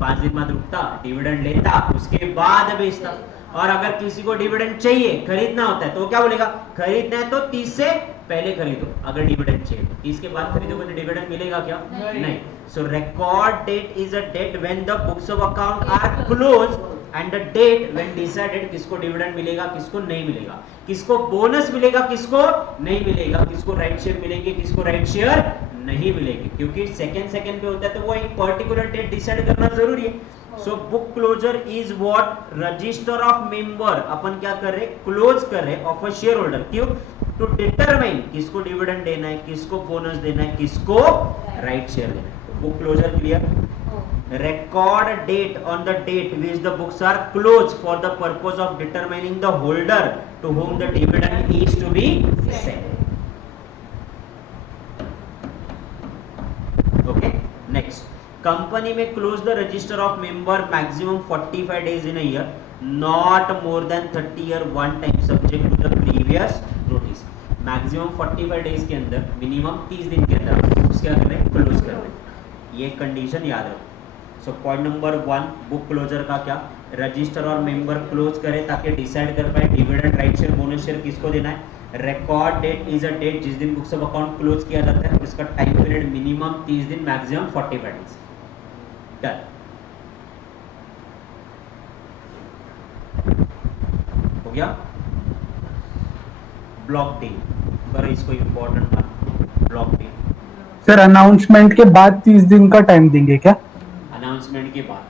5 दिन बाद रुकता, डिविडेंड लेता, उसके बाद बेचता। और अगर किसी को डिविडेंड चाहिए, खरीदना होता है, तो क्या बोलेगा? खरीदना है तो 30 से पहले खरीदो। अगर डिविडेंड चाहिए 30 के बाद खरीदोगे तो डिविडेंड मिलेगा क्या? नहीं। So record date is a date when the books of account are close and the date when decided किसको डिविडेंड मिलेगा, किसको नहीं मिलेगा, किसको बोनस मिलेगा, किसको नहीं मिलेगा, किसको राइट शेयर मिलेंगे, किसको राइट शेयर नहीं मिलेगी। क्योंकि सेकंड पे होता है तो वो एक पर्टिकुलर डेट डिसाइड करना जरूरी है। So book closure is what? Register of member. अपन क्या कर रहे? क्लोज कर रहे ऑफ अ शेयर होल्डर। क्यों? टू डिटरमाइन किसको डिविडेंड देना है, किसको बोनस देना है, किसको राइट शेयर देना है। Book closure clear? Record date on the date which the books are closed for the purpose of determining the holder to whom the dividend is to be sent. Okay, next. Company may close the register of member maximum 45 days in a year, not more than 30 year one time subject to the previous notice. Maximum 45 days के अंदर, minimum 30 दिन के अंदर books क्या कर रहे हैं? Close कर रहे हैं। ये कंडीशन याद रखो। So point number 1 book closure का क्या? रजिस्टर और मेंबर क्लोज करें ताकि डिसाइड कर पाए dividend, right share, bonus share किसको देना है। Record date is a date जिस दिन बुक्स ऑफ अकाउंट क्लोज किया जाता है, इसका टाइम पीरियड मिनिमम 30 दिन, मैक्सिमम 45 डेज। डन। हो गया? ब्लॉक डील पर इसको इंपॉर्टेंट मानो। ब्लॉक डील सर अनाउंसमेंट के बाद 30 दिन का टाइम देंगे क्या? अनाउंसमेंट के बाद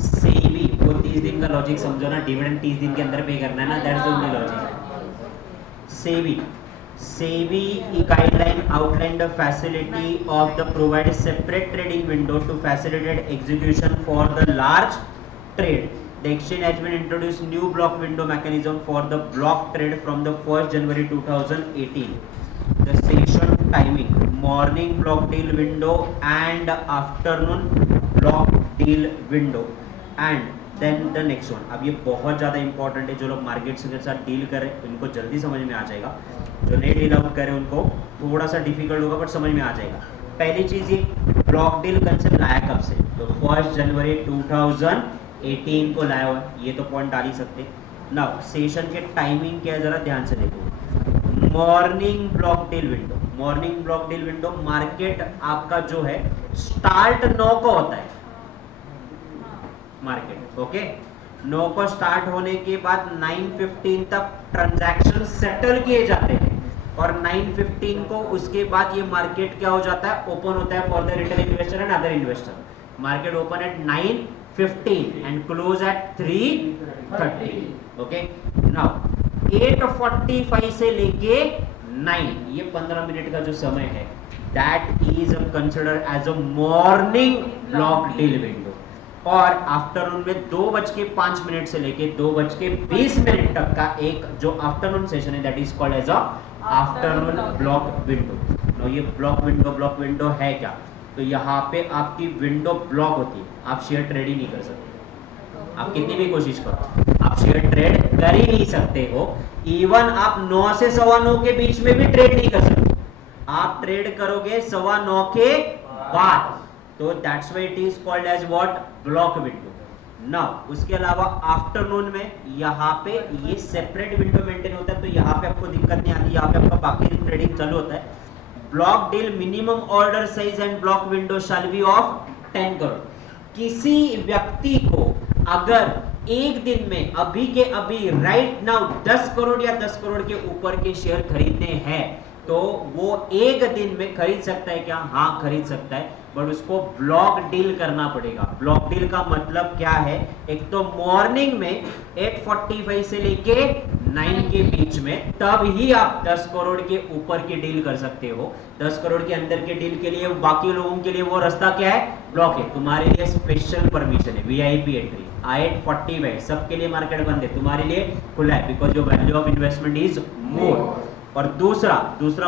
सेबी वो 30 दिन का लॉजिक समझो ना। डिविडेंड 30 दिन के अंदर पे करना है ना, that's the only logic. SEBI guideline outline the facility of the provide separate trading window to facilitate execution for the large trade. The exchange has been introduced new block window mechanism for the block trade from the 1st January 2018. The session timing: morning block deal window and afternoon block deal window. And then the next one. अब ये बहुत ज़्यादा इंपॉर्टेंट है। जो लोग मार्केट के साथ डील करें उनको जल्दी समझ में आ जाएगा, जो नहीं डील आउट करें उनको थोड़ा सा डिफिकल्ट होगा, बट समझ में आ जाएगा। पहली चीज़, ये ब्लॉक डील कंसेप्ट लाया कब से? तो 1 जनवरी 2018 को लाया हुआ है। ये तो पॉइंट डाल ही सकते। नाउ सेशन के टाइमिंग क्या है जरा ध्यान से देखो। Morning block deal window, morning block deal window market आपका जो है स्टार्ट 9 को होता है मार्केट। ओके, 9 को स्टार्ट होने के बाद 9:15 तक ट्रांजैक्शन सेटल किए जाते हैं और 9:15 को उसके बाद ये मार्केट क्या हो जाता है? ओपन होता है for the retail investor and other investor. Market open at 9:15 and close eight 3:30। Okay, now 8:45 से लेके 9, ये 15 मिनट का जो समय है, that is considered as a morning block deal window. और आफ्टरनून में 2:05 से लेके 2:20 तक का एक जो आफ्टरनून सेशन है, that is called as a afternoon block window. No, ये ब्लॉक विंडो है क्या? तो यहाँ पे आपकी विंडो ब्लॉक होती है, आप शेयर ट्रेड ही नहीं कर सकते। आप कितनी भी कोशिश करो, आप शेयर ट्रेड कर ही नहीं सकते हो। इवन आप 9 से 9:15 के बीच में भी ट्रेड नहीं कर सकते। आप ट्रेड करोगे 9:15 के बाद, तो that's why it is called as what? Block window. Now उसके अलावा आफ्टरनून में यहाँ पे ये सेपरेट विंडो मेंटेन होता है, तो यहाँ पे आपको दिक्कत नहीं आती, यहाँ पे आपका बाकी ट्रेडिंग चालू होता है। Block deal minimum order size and block window shall be of 10 crore. किसी व्यक्ति को अगर एक दिन में अभी के अभी राइट नाउ 10 करोड़ या 10 करोड़ के ऊपर के शेयर खरीदने हैं तो वो एक दिन में खरीद सकता है क्या? हाँ खरीद सकता है, बट उसको ब्लॉक डील करना पड़ेगा। ब्लॉक डील का मतलब क्या है? एक तो मॉर्निंग में 8:45 से लेके 9 के बीच में, तब ही आप 10 करोड़ के ऊपर की डील कर सकते हो। 10 करोड़ के अंदर के डील के लिए बाकी लोगों के लिए वो रास्ता क्या है? ब्लॉक है। तुम्हारे लिए स्पेशल परमिशन है, वीआईपी एंट्री। 8:45 सबके लिए मार्केट बंद है, तुम्हारे लिए खुला है, because your value of investment is more. और दूसरा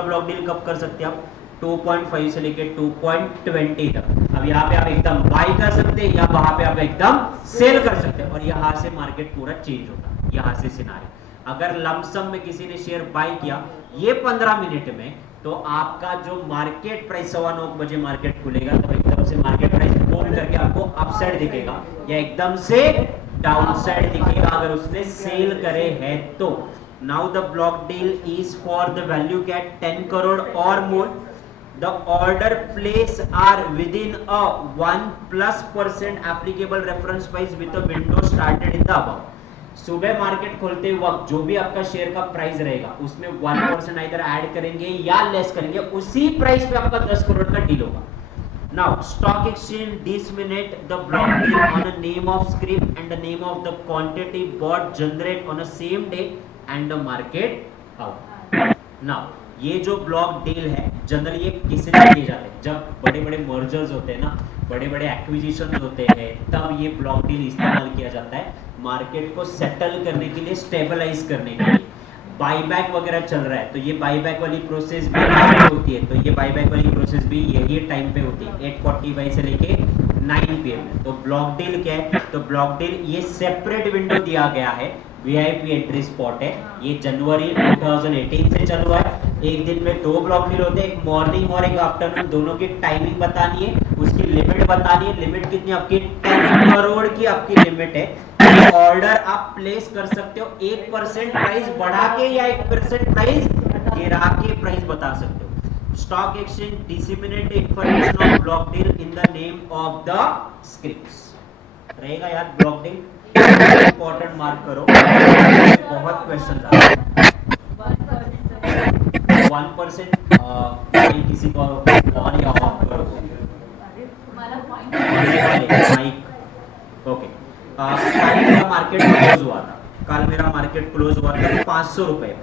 ब्लॉक डील कब कर सकते हैं आप? 2.5 से लेके 2.20 तक। अब यहाँ पे आप एकदम बाई कर सकते हैं या वहां पे आप एकदम सेल कर सकते हैं, और यहाँ से मार्केट पूरा चेंज होता है। यहाँ से सिनारियो, अगर लमसम में किसी ने शेयर बाई किया ये 15 मिनट में, तो आपका जो मार्केट प्राइस 9:15 बजे मार्केट खुलेगा, तो एकदम से मार्केट प्राइस बोल करके आपको अपसाइड दिखेगा या एकदम से डाउनसाइड दिखेगा अगर उसने सेल करे है तो। Now the block deal is for the value at 10 crore or more. The order place are within a 1+% applicable reference price with a window started in the above. सुबह मार्केट खोलते वक्त जो भी आपका शेयर का प्राइस रहेगा उसमें 1% इधर ऐड करेंगे या लेस करेंगे, उसी प्राइस पे आपका 10 करोड़ का डील होगा। Now stock exchange disseminate the block deal on a name of script and the name of the quantity bought generate on the same day and the market out. Now ये जो ब्लॉक डील है जनरली ये किससे किए जाते हैं? जब बड़े बड़े मर्जर्स होते हैं ना, बड़े बड़े एक्विजिशन होते हैं, तब ये ब्लॉक डील इस्तेमाल किया जाता है मार्केट को सेटल करने के लिए, स्टेबलाइज करने के लिए। बाईबैक वगैरह चल रहा है तो ये बाईबैक वाली प्रोसेस भी होती है, तो ये बाईबैक वाली प्रोसेस भी यही टाइम पे होती है 8:45 से लेके 9 PM में। तो ब्लॉक डील क्या है? तो ब्लॉक डील ये सेपरेट विंडो दिया गया है, वीआईपी एंट्री स्पॉट है। ये जनवरी 2018 से चल रहा है। एक दिन में 2 ब्लॉक डील होते हैं, एक मॉर्निंग और एक आफ्टरनून, दोनों की टाइमिंग बतानी है, उसकी लिमिट बतानी है। लिमिट कितनी आपकी? 10 करोड़ की आपकी लिमिट है। ऑर्डर आप प्लेस कर सकते हो 1% प्राइस बढ़ा के या 1% प्राइस गिरा के प्राइस बता सकते हो। Stock exchange disseminate information of block deal in the name of the scripts. रहेगा यार ब्लॉक डील, इंपॉर्टेंट मार्क करो, बहुत क्वेश्चन आ रहे हैं। 1% किसी को ऑन या ऑफ करो माइक। ओके, कल मेरा मार्केट क्लोज हुआ था, कल मेरा मार्केट क्लोज हुआ था 500 रुपए।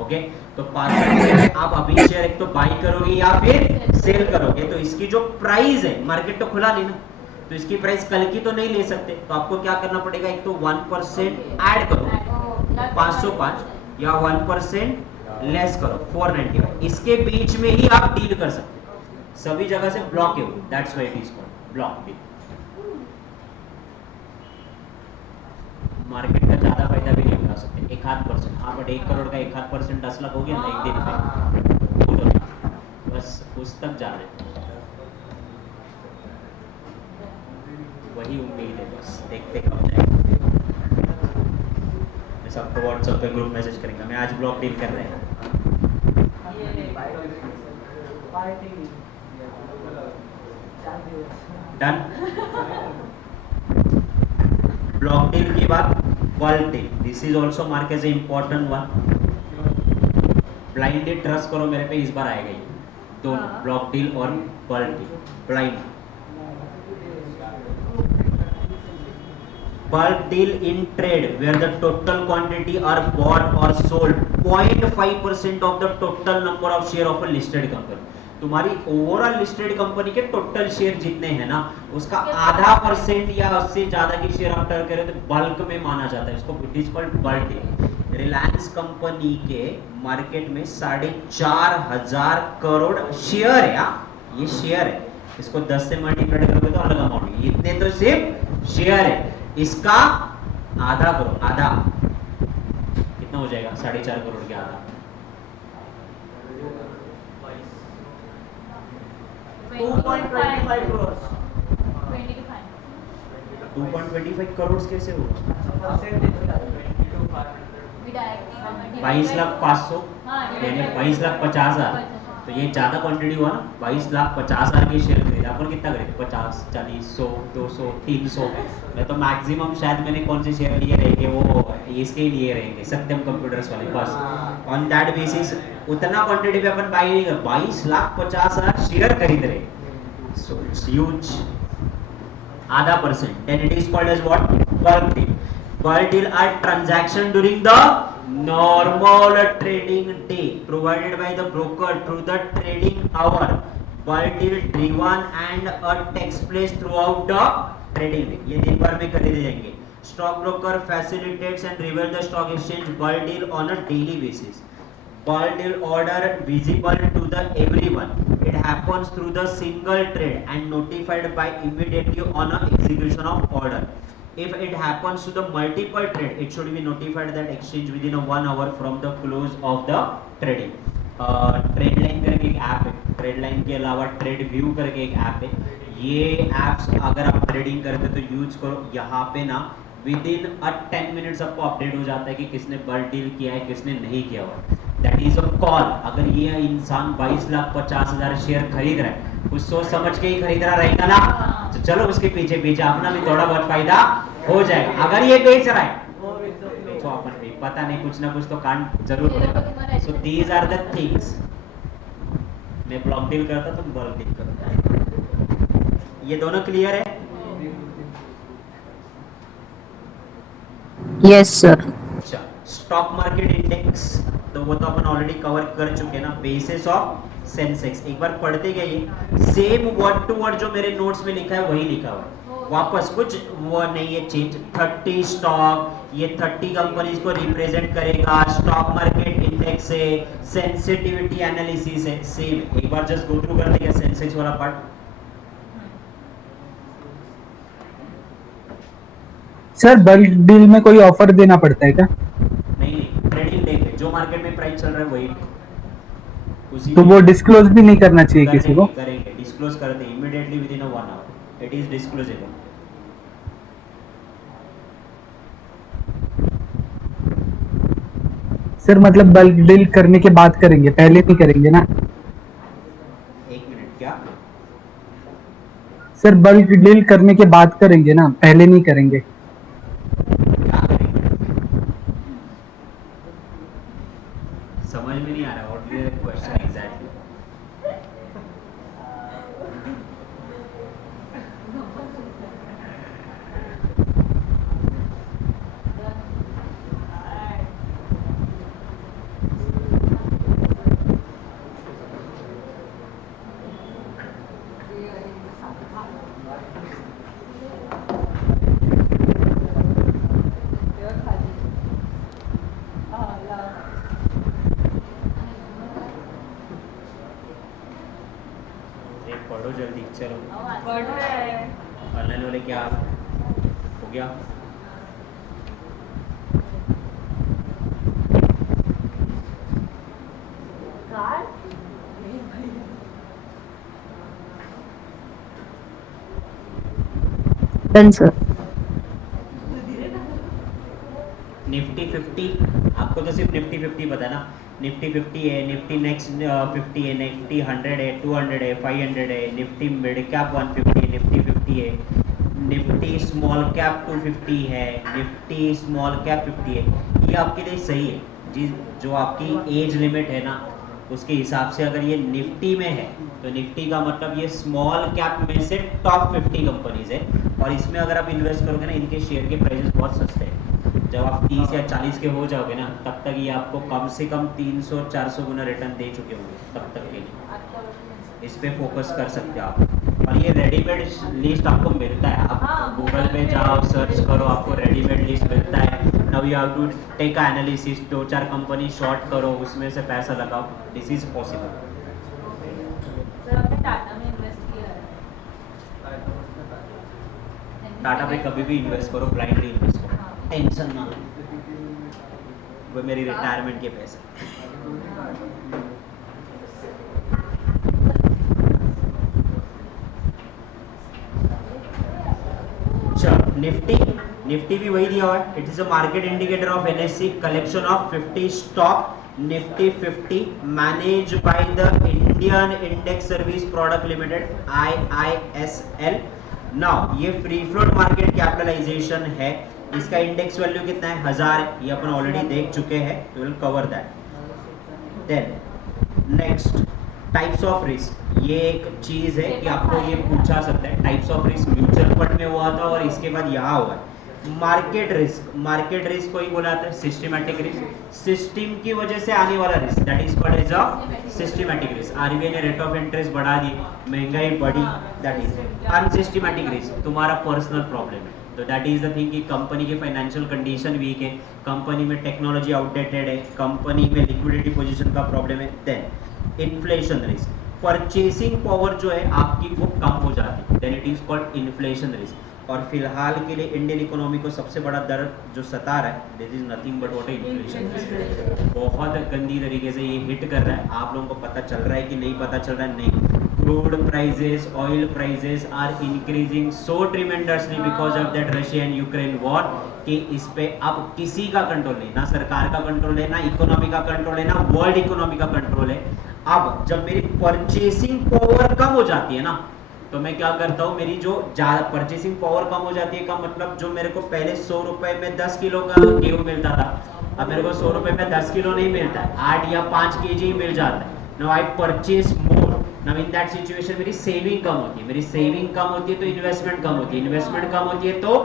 ओके, तो 500 रुपए में आप अभी शेयर एक तो बाई करोगे या फिर सेल करोगे, तो इसकी जो प्राइस है, मार्केट तो खुला नहीं ना, तो इसकी प्राइस कल की तो नहीं ले सकते, तो आपको क्या करना पड़ेगा? एक तो 1% ऐड करो 505 या 1% लेस करो 495, इसके बीच में ही आप डील कर सकते हो। सभी जगह से ब्लॉक है, that's why it is called block deal. Market का ज्यादा फायदा भी नहीं उठा सकते, 1/2%। हाँ, बट 1 करोड़ का 1/2% 10 लाख हो गया ना एक दिन में, तो बस उस तक जा रहे, वही उम्मीद है, बस देखते कब जाएगा। मैं सबको व्हाट्सएप पे ग्रुप मैसेज करेंगे, मैं आज ब्लॉक डील कर रहे हैं। डन। ब्लॉक डील के बाद world deal, this is also mark as a important one. Blindly trust करो मेरे पे, इस बार आएगा ये दोनों, ब्लॉक डील और world deal. Blind bulk deal in trade where the total quantity are bought or sold 0.5% of the total number of share of a listed company। तुम्हारी ओवरऑल लिस्टेड कंपनी के टोटल शेयर जितने हैं ना, उसका 0.5% या उससे ज्यादा की शेयर आप टर्न करें तो बल्क में माना जाता है, इसको it is called bulk deal. Reliance company के मार्केट में 4,500 करोड़ शेयर है, ये शेयर है, इसको 10 से मल्टीप्लाई करोगे तो अलग अमाउंट है, इतने तो सिर्फ शेयर है, इसका आधा करो, आधा कितना हो जाएगा? 4.5 करोड़ के आधा 2.25 करोड़। 2.25 करोड़ कैसे होगा? 22,500,000 यानी 22,50,000 तो ये ज़्यादा क्वांटिटी हुआ ना, 22,50,000 के शेयर खरीदे। अपन कितना खरीदे? 50, 40, 100, 200, 300। मैं तो मैक्सिमम शायद मैंने कौन से शेयर लिए रहेंगे, वो इसके लिए रहेंगे सत्यम कंप्यूटर्स वाले, बस ऑन दैट बेसिस उतना क्वांटिटी पे अपन बाई नहीं कर। 22,50,000 शेयर खरीद रहे, सो इट्स ह्यूज, आधा percent. Then it is called as what? Bulk deal. Bulk deal are transaction during the normal trading day provided by the broker through the trading hour. Bulk deal driven and takes place throughout the trading day. ये दिन भर में खरीदे जाएंगे। Stock broker facilitates and reveals the stock exchange bulk deal on a daily basis. Bulk deal order visible to the everyone. It happens through the single trade and notified by immediately on a execution of order. If it happens to the multiple trade, it should be notified that exchange within a 1 hour from the close of the trading. Trade line करके एक ऐप है, ट्रेड लाइन के अलावा ट्रेड व्यू करके एक ऐप है। ये ऐप्स अगर आप ट्रेडिंग करते हो तो यूज करो। यहाँ पे ना विद इन 10 मिनट्स आपको अपडेट हो जाता है कि किसने बल्क डील किया है, किसने नहीं किया हुआ। That is a call. अगर ये इंसान 22,50,000 शेयर खरीद रहा है, कुछ सोच समझ के ही खरीद रहा रहेगा ना, तो चलो उसके पीछे पीछे अपना भी थोड़ा बहुत फायदा हो जाएगा। अगर ये बेच रहा है तो अपन भी पता नहीं, कुछ ना कुछ तो कांड जरूर होगा। So these are the things. मैं ब्लॉक डील करता, तुम बल्क डील करता। ये दोनों क्लियर है? Yes sir. अच्छा, स्टॉक मार्केट इंडेक्स तो वो तो अपन ऑलरेडी कवर कर चुके हैं ना। बेसिस ऑफ सेंसेक्स एक बार पढ़ते गए, सेम वर्ड टू वर्ड जो मेरे नोट्स में लिखा है वही लिखा हुआ है, वापस कुछ वो नहीं है चेंज। 30 स्टॉक, ये 30 कंपनीज को रिप्रेजेंट करेगा। स्टॉक मार्केट इंडेक्स है, सेंसिटिविटी एनालिसिस है, सेम। एक बार जस्ट गो थ्रू कर देगा सेंसेक्स वाला पार्ट। सर बल्क डील में कोई ऑफर देना पड़ता है क्या? नहीं, ट्रेडिंग डे पे जो मार्केट में प्राइस चल रहा है वही उसी तो वो डिस्क्लोज भी नहीं करना चाहिए किसी को? करेंगे, डिस्क्लोज कर दे immediately within 1 hour. It is disclosable. Sir मतलब बल्क डील करने के बाद करेंगे, पहले नहीं करेंगे ना? एक मिनट, क्या? सर बल्क डील करने के बाद करेंगे ना, पहले नहीं करेंगे? क्या करेंगे? समझ में नहीं आ रहा what is the question exactly. पढ़ो जल्दी, चलो। ऑनलाइन वाले क्या हो गया? Done sir. निफ्टी 50, आपको तो सिर्फ निफ्टी 50 पता है ना। निफ्टी 50 है, निफ्टी नेक्स्ट 50 है, निफ्टी 100 है, 200 है, 500 है, निफ्टी मिड कैप 150 है, निफ्टी 50 है, निफ्टी स्मॉल कैप 250 है, निफ्टी स्मॉल कैप 50 है। ये आपके लिए सही है जी। जो आपकी एज लिमिट है ना, उसके हिसाब से अगर ये निफ्टी में है तो निफ्टी का मतलब ये स्मॉल कैप में से टॉप 50 कंपनीज है। और इसमें अगर आप इन्वेस्ट करोगे ना, इनके शेयर के प्राइसेस बहुत सस्ते हैं। जब आप 30 या 40 के हो जाओगे ना, तब तक ये आपको कम से कम 300-400 गुना रिटर्न दे चुके होंगे तब तक के लिए। इस पे फोकस कर सकते हो आप। और ये रेडीमेड लिस्ट आपको मिलता है, आप गूगल पे जाओ, सर्च करो, आपको रेडीमेड लिस्ट मिलता है। Now you have to take analysis, 2-4 company short करो, उसमें से पैसा लगाओ। This is possible. टाटा पे कभी भी इन्वेस्ट करो, ब्लाइंडली इन्वेस्ट करो, टेंशन ना लो। वो मेरी रिटायरमेंट के पैसे। चलो, निफ्टी भी वही दिया हुआ है। It is a market indicator of NSC, collection of 50 stock Nifty 50 managed by the Indian Index Service Product Limited IISL. Now ये फ्री फ्लोट मार्केट कैपिटलाइजेशन है, इसका इंडेक्स वैल्यू कितना है 1000 है, ये अपन ऑलरेडी देख चुके हैं, we will cover that. Then next types of risk, ये एक चीज है कि आपको ये पूछा सकता है. Types of risk mutual fund में हुआ था और इसके बाद यहाँ हुआ है. मार्केट रिस्क को ही बोला जाता है सिस्टमैटिक रिस्क. सिस्टम की वजह से आने वाला risk that is called as a systematic risk. RBI ने रेट ऑफ इंटरेस्ट बढ़ा दी, महंगाई बढ़ी, दैट इज अनसिस्टमैटिक रिस्क. तुम्हारा पर्सनल प्रॉब्लम है, तो दैट इज द थिंग कि कंपनी की फाइनेंशियल कंडीशन वीक है, कंपनी में टेक्नोलॉजी आउटडेटेड है, कंपनी में लिक्विडिटी पोजीशन का प्रॉब्लम है. Then inflation risk, purchasing power जो है आपकी वो कम हो जाती है, then it is called inflation risk. और फिलहाल के लिए इंडियन इकोनॉमी को सबसे बड़ा दर्द जो सता रहा है this is nothing but what inflation. बहुत गंदी तरीके से ये हिट कर रहा है. आप लोगों को पता चल रहा है कि नहीं पता चल रहा है? नहीं. Crude prices, oil prices are increasing so tremendously because of that Russia and Ukraine war कि इस पे अब किसी का कंट्रोल नहीं, ना सरकार का कंट्रोल है, ना इकोनॉमी का कंट्रोल है, ना वर्ल्ड इकोनॉमी का कंट्रोल है. अब जब मेरी परचेसिंग पावर कम हो जाती है ना, तो मैं क्या करता हूँ, मेरी जो परचेसिंग पावर कम हो जाती है का मतलब जो मेरे को पहले 100 रुपए में 10 किलो का गेहूं मिलता था, अब मेरे को 100 रुपए में 10 किलो नहीं मिलता है, 8 या 5 केजी ही मिल जाता है. Now I purchase more. Now in that situation मेरी सेविंग कम होती है, मेरी सेविंग कम होती है तो इन्वेस्टमेंट कम होती है, इन्वेस्टमेंट कम होती है तो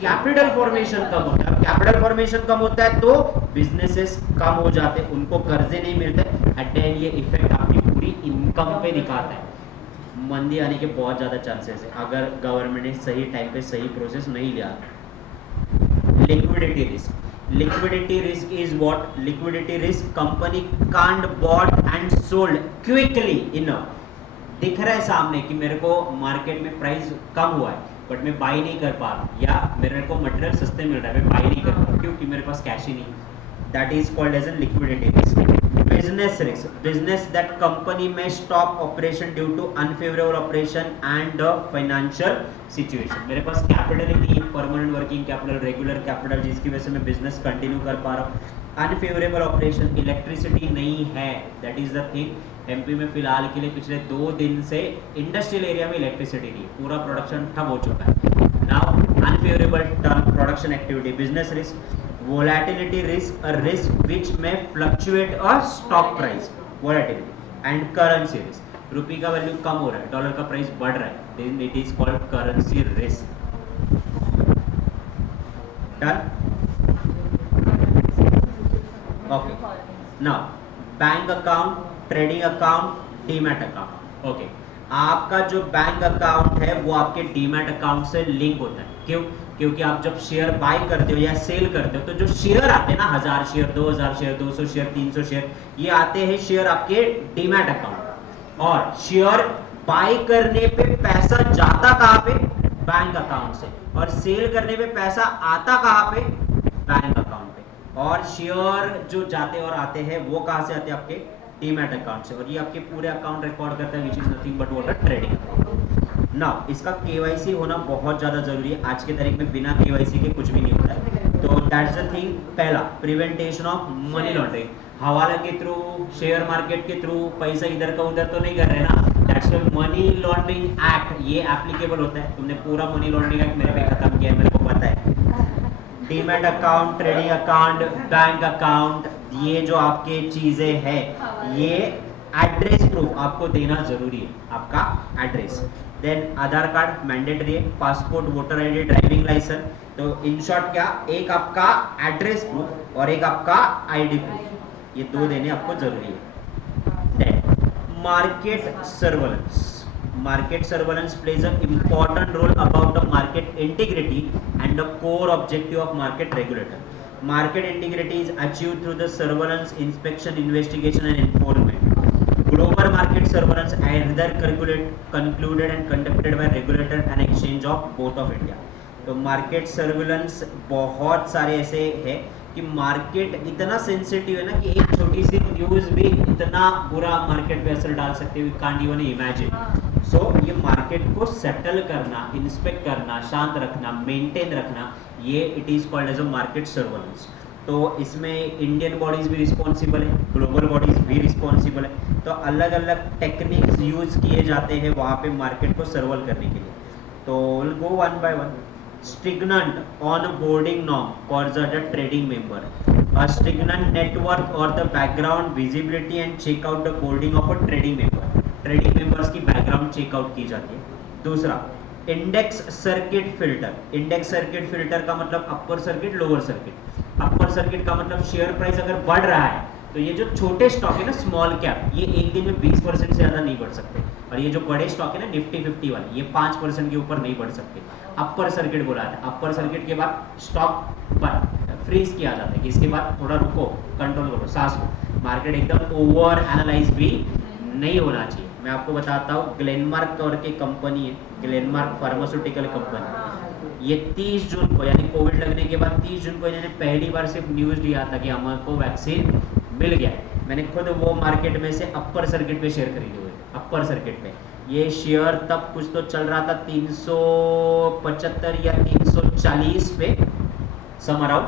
कैपिटल फॉर्मेशन कम होता है, कैपिटल फॉर्मेशन कम होता है तो बिजनेसेस कम हो जाते हैं, उनको कर्जे नहीं मिलते. एट द एंड ये इफेक्ट आपकी पूरी इनकम पे दिखाता है. मंदी आने के बहुत ज़्यादा चांसेस है अगर गवर्नमेंट ने सही टाइम पे सही प्रोसेस नहीं लिया. Liquidity risk is what? Liquidity risk, company can't bought and sold quickly enough. दिख रहा है सामने कि मेरे को मार्केट में प्राइस कम हुआ है बट मैं बाई नहीं कर पा रहा, या मेरे को मटेरियल सस्ते मिल रहा है, मैं बाई नहीं कर पा रहा क्योंकि मेरे पास कैश ही नहीं. That is called as an liquidity risk. Business risk, business that company may stop operation due to unfavourable operation and financial situation. मेरे पास कैपिटल ही नहीं है, permanent working capital, regular capital, जिसकी वजह से मैं बिजनेस कंटिन्यू कर पा रहा हूँ. अनफेवरेबल ऑपरेशन, इलेक्ट्रिसिटी नहीं है, that is the thing. MP में फिलहाल के लिए पिछले 2 दिन से इंडस्ट्रियल एरिया में इलेक्ट्रिसिटी नहीं, पूरा प्रोडक्शन ठप हो चुका है. Now unfavourable term production activity. Business risk, volatility risk, a risk which may fluctuate a stock price, volatility. and currency risk, रुपये का वैल्यू कम हो रहा है, डॉलर का प्राइस बढ़ रहा है, then it is called currency risk. Done? Okay. Now bank account, trading account, demat account. Okay, आपका जो बैंक अकाउंट है वो आपके डीमैट अकाउंट से लिंक होता है. क्यों? क्योंकि आप जब शेयर बाय करते हो या सेल करते हो तो जो शेयर आते हैं ना, 1000 शेयर, 2000 शेयर, 200 शेयर, 300 शेयर, ये आते हैं शेयर आपके डीमैट अकाउंट. और शेयर बाय करने पे पैसा जाता कहाँ पे? बैंक अकाउंट से. और सेल करने पे पैसा आता कहाँ पे? बैंक अकाउंट पे. और शेयर जो जाते और आते हैं वो कहाँ से आते हैं? आपके डीमैट अकाउंट से. और ये आपके पूरे अकाउंट रिकॉर्ड करता है, which is nothing but what a trading account. Now इसका केवाईसी होना बहुत ज्यादा जरूरी है. आज के तारीख में बिना केवाईसी के कुछ भी नहीं होता है. तो दैट्स द थिंग. पहला, प्रिवेंटेशन ऑफ मनी लॉन्ड्रिंग. हवाला के थ्रू, शेयर मार्केट के थ्रू पैसा इधर का उधर तो नहीं कर रहे ना. That's why money laundering act ये एप्लीकेबल होता है. तुमने पूरा मनी लॉन्ड्रिंग एक्ट मेरे पे खत्म किया है, मेरे को पता है. Demat account, trading account, bank account, ये जो आपके चीजें हैं, ये एड्रेस प्रूफ आपको देना जरूरी है, आपका address. Then Aadhaar card mandatory है, passport, voter ID, driving licence. तो इन शॉर्ट क्या, एक आपका एड्रेस प्रूफ और एक आपका आईडी प्रूफ, ये 2 देने आपको जरूरी है. Then market surveillance. Market surveillance plays an important role about the market integrity and the core objective of market regulator. Market integrity is achieved through the surveillance, inspection, investigation and enforcement. Global market surveillance either concluded and conducted by regulator and exchange of both of India. तो मार्केट सर्विलेंस बहुत सारे ऐसे है कि मार्केट इतना सेंसिटिव है ना कि एक छोटी सी न्यूज भी इतना बुरा मार्केट पे असर डाल सकती है, वी कांट इवन इमेजिन. सो ये मार्केट को सेटल करना, इंस्पेक्ट करना, शांत रखना, मेंटेन रखना, ये it is called as a market surveillance. तो इसमें इंडियन बॉडीज भी रिस्पॉन्सिबल है, ग्लोबल बॉडीज भी रिस्पॉन्सिबल है। तो अलग अलग टेक्निक्स यूज किए जाते हैं वहाँ पे मार्केट को सर्वल करने के लिए। तो will go one by one. Stagnant onboarding norm for the trading member, a stagnant network or the background visibility and check out the boarding of a trading member। Trading members की बैकग्राउंड चेकआउट की जाती है। दूसरा, index circuit filter. Index circuit filter का मतलब upper circuit, lower circuit. Upper circuit का मतलब शेयर प्राइस अगर बढ़ रहा है तो ये जो छोटे स्टॉक है ना, स्मॉल कैप, ये एक दिन में 20% से ज़्यादा नहीं बढ़ सकते, और ये जो बड़े स्टॉक है ना निफ्टी 50 वाले, ये 5% के ऊपर नहीं बढ़ सकते। अपर सर्किट बोला है। अपर सर्किट के बाद स्टॉक पर फ्रीज किया जाता है कि इसके बाद थोड़ा रुको, कंट्रोल करो, सांस लो। मार्केट एकदम ओवर एनालाइज भी नहीं होना चाहिए। मैं आपको बताता हूँ, ग्लेनमार्क तौर की कंपनी है, ग्लेनमार्क फार्मास्यूटिकल कंपनी। ये 30 जून को, यानी कोविड लगने के बाद 30 जून को इन्होंने पहली बार सिर्फ न्यूज दिया था कि हमको वैक्सीन मिल गया है। मैंने खुद वो मार्केट में से अपर सर्किट पे शेयर खरीदे हुए, अपर सर्किट पे। ये शेयर तब कुछ तो चल रहा था 375 या 340 पे समराउंड।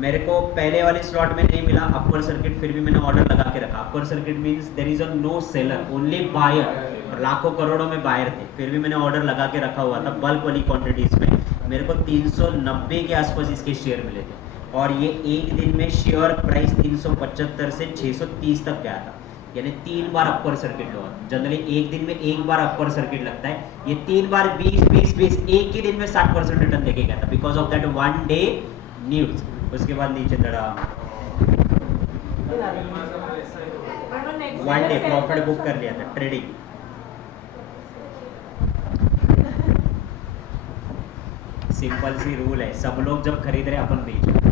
मेरे को पहले वाले स्लॉट में नहीं मिला अपर सर्किट, फिर भी मैंने ऑर्डर लगा के रखा। Upper circuit means there is a no seller, only buyer. लाखों करोड़ों में बायर थे, फिर भी मैंने ऑर्डर लगा के रखा हुआ था बल्क वाली क्वांटिटीज में। मेरे को 390 के आसपास इसके शेयर मिले थे, और ये एक दिन में शेयर प्राइस 375 से 630 तक गया था, यानी 3 बार अपर सर्किट हुआ। जनरली एक दिन में एक बार अपर सर्किट लगता है, ये 3 बार 20 एक ही दिन में 60% रिटर्न देके गया था, because of that one day news. उसके बाद नीचे चढ़ा, वन डे प्रॉफिट बुक कर लिया था ट्रेडिंग। सिंपल सी रूल है, सब लोग जब खरीद रहे अपन बेच रहे,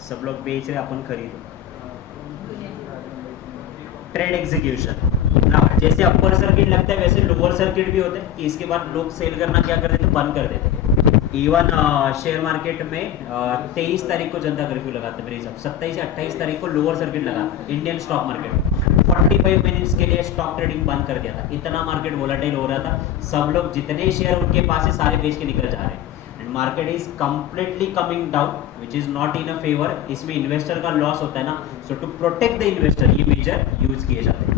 सब लोग बेच रहे अपन खरीदो। ट्रेड एग्जीक्यूशन ना, जैसे अपर सर्किट लगता है वैसे लोअर सर्किट भी होते हैं कि इसके बाद लोग सेल करना क्या कर देते, बंद कर देते। इवन शेयर मार्केट में 23 तारीख को जनता कर्फ्यू लगाते, मेरे हिसाब 27 या 28 तारीख को लोअर सर्किट लगा इंडियन स्टॉक मार्केट। 45 मिनट्स के लिए स्टॉक ट्रेडिंग बंद कर दिया था, इतना मार्केट वोलेटाइल हो रहा था। सब लोग जितने शेयर उनके पास है सारे बेच के निकल जा रहे हैं, and market is completely coming down, which is not in a favour. इसमें इन्वेस्टर का लॉस होता है ना, सो टू प्रोटेक्ट द इन्वेस्टर ये मेजर यूज किए जाते हैं।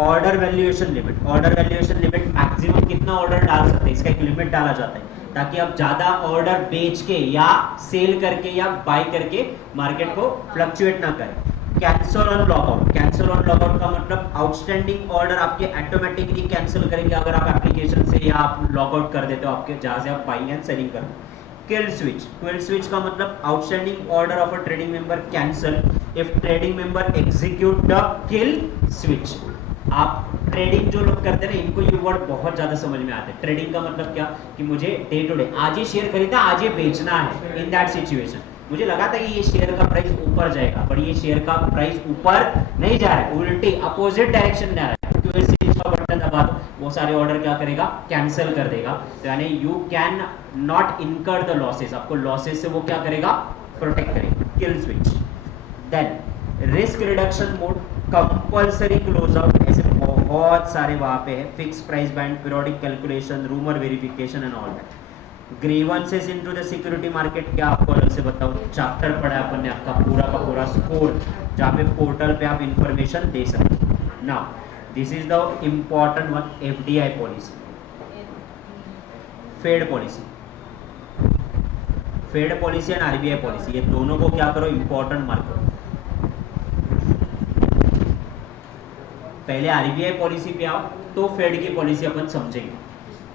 Order valuation limit, order valuation limit maximum कितना ऑर्डर डाल सकते हैं, इसका एक लिमिट डाला जाता है ताकि आप ज्यादा ऑर्डर बेच के या सेल करके या बाय करके मार्केट को फ्लक्चुएट ना करें। Cancel on lockout, cancel on lockout का मतलब आउटस्टैंडिंग ऑर्डर आपके ऑटोमेटिकली कैंसिल करेंगे अगर आप एप्लीकेशन से या आप लॉकआउट कर देते हो आपके जहां से आप बाइंग एंड सेलिंग कर। किल स्विच, किल स्विच का मतलब outstanding order of a trading member cancel if trading member execute the kill switch. आप ट्रेडिंग जो लोग करते हैं ना, इनको ये वर्ड बहुत ज्यादा समझ में आते हैं। ट्रेडिंग का मतलब क्या कि मुझे डे टू डे आज ये शेयर खरीदा, आज ये बेचना है। इन दैट सिचुएशन मुझे लगा था कि ये शेयर का प्राइस ऊपर जाएगा, पर ये शेयर का प्राइस ऊपर नहीं जा रहा है, उल्टी अपोजिट डायरेक्शन में आ रहा है। क्योंकि स्विच का बटन दबा दो, वो सारे ऑर्डर क्या करेगा, कैंसिल कर देगा। तो यानी you can not incur the losses, आपको लॉसेस से वो क्या करेगा, प्रोटेक्ट करेगा। Kill switch. Then risk reduction mode, compulsory close out, ऐसे बहुत सारे वहां पे है। Fix price band, periodic calculation, rumour verification and all that. Grievances into the security market, क्या आपको अलग से बताऊं, चैप्टर पढ़ा है अपन ने आपका पूरा का पूरा स्कोर, जहां पे पोर्टल पे आप इंफॉर्मेशन दे सकते हैं। Now this is the important one, FDI policy, Fed policy. Fed policy and RBI policy, ये दोनों को क्या करो, इंपॉर्टेंट मार्क करो। पहले आरबीआई पॉलिसी पे आओ तो फेड की पॉलिसी अपन समझेंगे।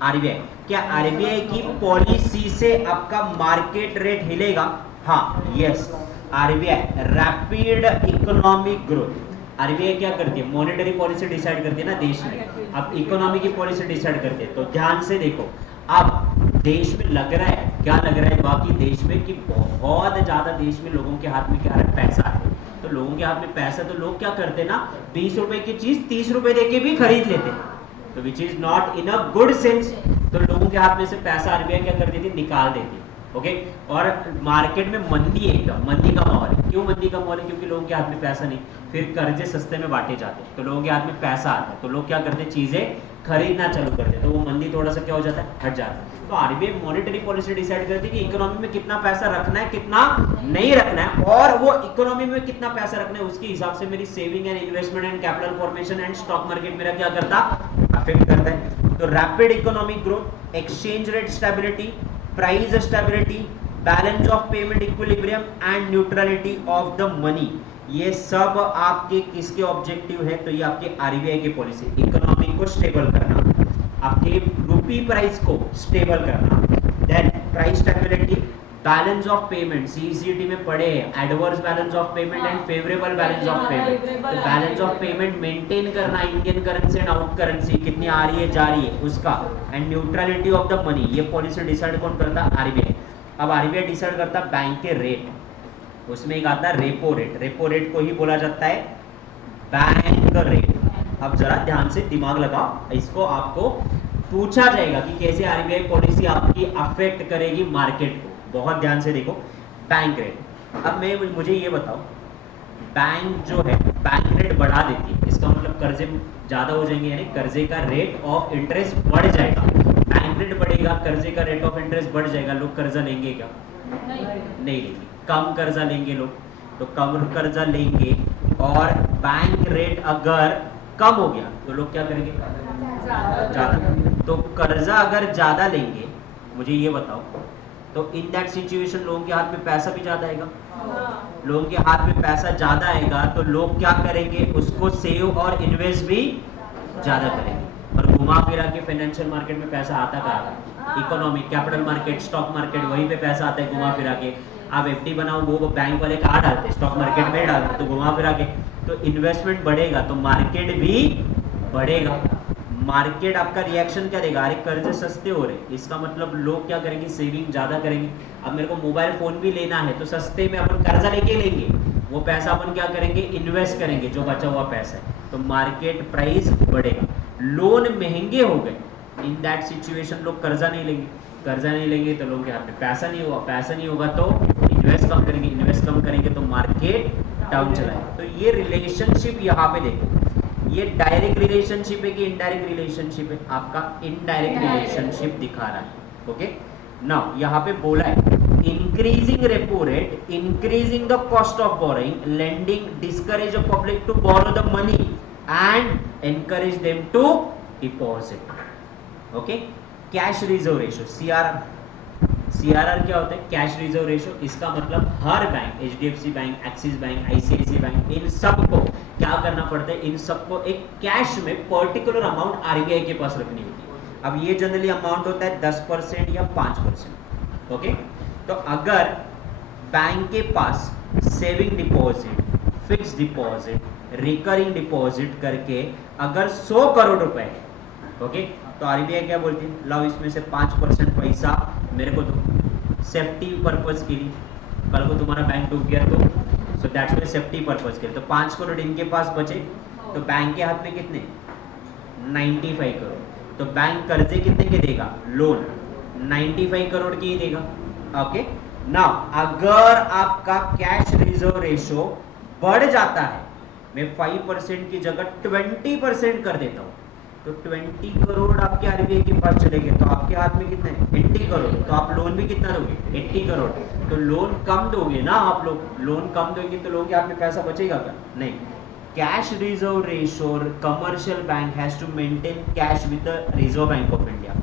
आरबीआई, क्या आरबीआई की पॉलिसी से आपका मार्केट रेट हिलेगा? हाँ, yes. RBI rapid economic growth, RBI क्या करती है, मॉनेटरी पॉलिसी डिसाइड करती है ना देश में, अब इकोनॉमी की पॉलिसी डिसाइड करती है। तो ध्यान से देखो, अब देश में लग रहा है, क्या लग रहा है बाकी देश में, कि बहुत ज्यादा देश में लोगों के हाथ में क्या है, पैसा है। तो लोगों के हाथ में पैसा, तो लोग क्या करते हैं ना, 20 रुपए की चीज 30 रुपए देके भी खरीद लेते हैं, तो which is not in a good sense. तो लोगों के हाथ में से पैसा आरबीआई क्या कर देती, निकाल देती। ओके। और मार्केट में मंदी है, एकदम मंदी का माहौल है। क्यों मंदी का माहौल है? क्योंकि लोगों के हाथ में पैसा नहीं, फिर कर्जे सस्ते में बांटे जाते हैं, तो लोगों के हाथ में पैसा आता है, तो लोग क्या करते हैं, चीजें खरीदना चालू करते हैं, तो वो मंदी थोड़ा सा क्या हो जाता है, हट जाता है। तो आरबीआई मॉनेटरी पॉलिसी डिसाइड करती है कि इकोनॉमी में कितना पैसा रखना है, कितना नहीं रखना है, और वो इकोनॉमी में कितना पैसा रखना है उसके हिसाब से मेरी saving and investment and capital formation and stock market मेरा क्या करता, अफेक्ट करता है। तो rapid economic growth, exchange rate stability, price stability, balance of payment equilibrium and neutrality of the money, ये सब आपके किसके ऑब्जेक्टिव है? तो ये आपके आरबीआई की पॉलिसी, इकोनॉमी को स्टेबल करना, आपके रुपी प्राइस को स्टेबल करना, then price stability, balance of payment, CECT में पढ़े adverse balance of payment and favourable balance of payment. तो बैलेंस ऑफ पेमेंट मेंटेन करना, Indian currency and out currency कितनी आ रही है जा रही है उसका, and neutrality of the money, ये पॉलिसी डिसाइड कौन करता? आरबीआई। अब आरबीआई डिसाइड करता बैंक के रेट, उसमें एक आता है रेपो रेट, रेपो रेट को ही बोला जाता है बैंक रेट। अब जरा ध्यान से दिमाग लगाओ, इसको आपको पूछा जाएगा कि कैसे आरबीआई पॉलिसी आपकी अफेक्ट करेगी मार्केट को, बहुत ध्यान से देखो। बैंक रेट, अब मुझे ये बताओ, बैंक जो है बैंक रेट बढ़ा देती है, इसका मतलब कर्जे ज्यादा हो जाएंगे, यानी कर्जे का रेट ऑफ इंटरेस्ट बढ़ जाएगा। बैंक रेट बढ़ेगा, कर्जे का रेट ऑफ इंटरेस्ट बढ़ जाएगा, लोग कर्जा लेंगे क्या? नहीं लेंगे। कम कर्जा लेंगे लोग, तो कम कर्जा लेंगे, और बैंक रेट अगर कम हो गया तो लोग क्या करेंगे? ज्यादा। तो कर्जा अगर ज्यादा लेंगे, मुझे ये बताओ, तो इन दैट सिचुएशन लोगों के हाथ में पैसा भी ज्यादा आएगा। लोगों के हाथ में पैसा ज्यादा आएगा तो लोग क्या करेंगे? उसको सेव और इन्वेस्ट भी ज्यादा करेंगे। और घुमा फिरा के फाइनेंशियल मार्केट में पैसा आता कहाँ? Economy, capital market, stock market, वहीं पे पैसा आता है घुमा फिरा के। आप एफडी बनाओ, वो बैंक वाले कहाँ डालते? स्टॉक मार्केट में डालते, तो घुमा फिरा के तो इन्वेस्टमेंट बढ़ेगा तो मार्केट भी बढ़ेगा। मार्केट आपका रिएक्शन क्या देगा? अरे कर्जे सस्ते हो रहे, इसका मतलब लोग क्या करेंगे? सेविंग ज्यादा करेंगे। अब मेरे को मोबाइल फोन भी लेना है तो सस्ते में अपन कर्जा लेके लेंगे, वो पैसा अपन क्या करेंगे? इन्वेस्ट करेंगे, जो बचा हुआ पैसा है, तो मार्केट प्राइस बढ़ेगा। लोन महंगे हो गए, इन दैट सिचुएशन लोग कर्जा नहीं लेंगे, कर्जा नहीं लेंगे तो लोगों के हाथ में पैसा नहीं होगा, पैसा नहीं होगा तो इन्वेस्ट कम करेंगे, इन्वेस्ट कम करेंगे तो मार्केट डाउन चलाएगा। तो ये रिलेशनशिप यहाँ पे देखो, ये डायरेक्ट रिलेशनशिप है कि इनडायरेक्ट रिलेशनशिप है? आपका इनडायरेक्ट रिलेशनशिप दिखा रहा है। ओके, नाउ यहाँ पे बोला है increasing repo rate, increasing the cost of borrowing, lending discourage the public to borrow the money and encourage them to deposit. Okay, cash reserve ratio, CRR, CRR क्या होता है? Cash reserve ratio. इसका मतलब हर bank, HDFC bank, Axis bank, ICICI bank, इन सबको क्या करना पड़ता है? इन सबको एक कैश में पर्टिकुलर अमाउंट आरबीआई के पास रखनी होती है। अब ये जनरली अमाउंट होता है 10% या 5%। ओके, तो अगर बैंक के पास saving deposit, fix deposit, recurring deposit करके अगर 100 करोड़ रुपए है, ओके, तो आरबीआई क्या बोलती है? लाओ इसमें से 5% पैसा मेरे को दो, सेफ्टी पर्पज के लिए। कल को तुम्हारा बैंक डूब गया तो दैट्स मीन सेफ्टी पर्पज के लिए। तो 5 करोड़ इनके पास बचे, तो बैंक के हाथ में कितने? 95 करोड़। तो बैंक कर्जे कितने के देगा? लोन 95 करोड़ की ही देगा। ओके, नाउ अगर आपका कैश रिजर्व रेशियो बढ़ जाता है, मैं 5% की जगह 20% कर देता हूं, तो 20 करोड़ आपके आरबीआई के पास चले गए, तो आपके हाथ में कितना है? 80 करोड़। तो आप लोन भी कितना दोगे? 80 करोड़। तो लोन कम दोगे ना आप लोग, लोन कम दोगे तो लोगों के हाथ में पैसा बचेगा क्या? नहीं। Cash reserve ratio, commercial bank has to maintain cash with the reserve bank of India.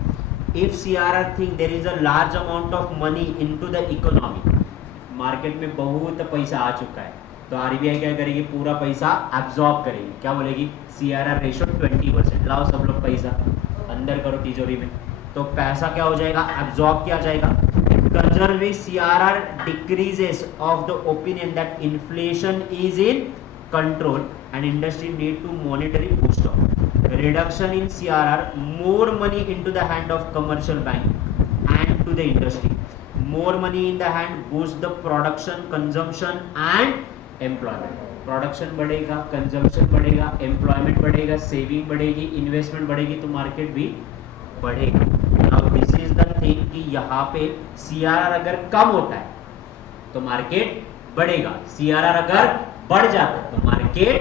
If CRR think there is a large amount of money into the economy, market में बहुत पैसा आ चुका है, तो आरबीआई क्या करेगी? पूरा पैसा एब्जॉर्ब करेगी। क्या बोलेगी? सीआरआर रेशियो 20%, लाओ सब लोग पैसा अंदर करो तिजोरी में, तो पैसा क्या हो जाएगा? एब्जॉर्ब किया जाएगा। Conserve CRR decreases of the opinion that inflation is in control and industry need to monetary boost up. Reduction in CRR, more money into the hand of commercial bank and to the industry. More money in the hand boost the production, consumption and employment. Production बढ़ेगा, कंजम्पशन बढ़ेगा, एम्प्लॉयमेंट बढ़ेगा, सेविंग बढ़ेगी, इन्वेस्टमेंट बढ़ेगी, तो मार्केट भी बढ़ेगा। Now this is the thing कि यहाँ पे CRR अगर कम होता है तो मार्केट बढ़ेगा, CRR अगर बढ़ जाता है तो मार्केट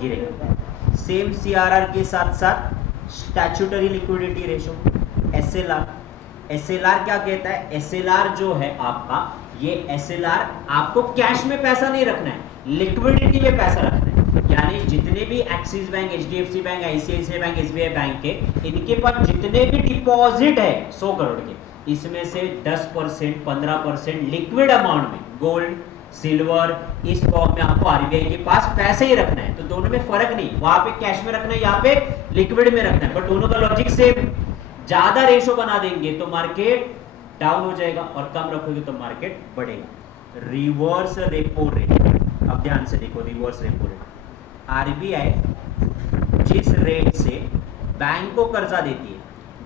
गिरेगा। सेम CRR के साथ साथ स्टैट्यूटरी लिक्विडिटी रेशो SLR क्या कहता है? SLR जो है आपका, ये SLR आपको कैश में पैसा नहीं रखना है, लिक्विडिटी में पैसा रखना है। यानी जितने भी axis bank, HDFC bank, ICICI bank, SBI bank के, इनके पास जितने भी डिपॉजिट है 100 करोड़ के, इसमें से 10%, 15% लिक्विड अमाउंट में गोल्ड, सिल्वर, इस फॉर्म में आपको RBI के पास पैसे ही रखना है। तो दोनों में फर्क नहीं, वहां पे कैश में रखना है, यहाँ पे लिक्विड में रखना है, बट दोनों का लॉजिक सेम। ज्यादा रेशो बना देंगे तो मार्केट डाउन हो जाएगा और कम रखोगे तो मार्केट बढ़ेगा। रिवर्स रेपो रेट, अब ध्यान से देखो, रिवर्स रेपो रेट RBI जिस रेट से बैंक को कर्जा देती है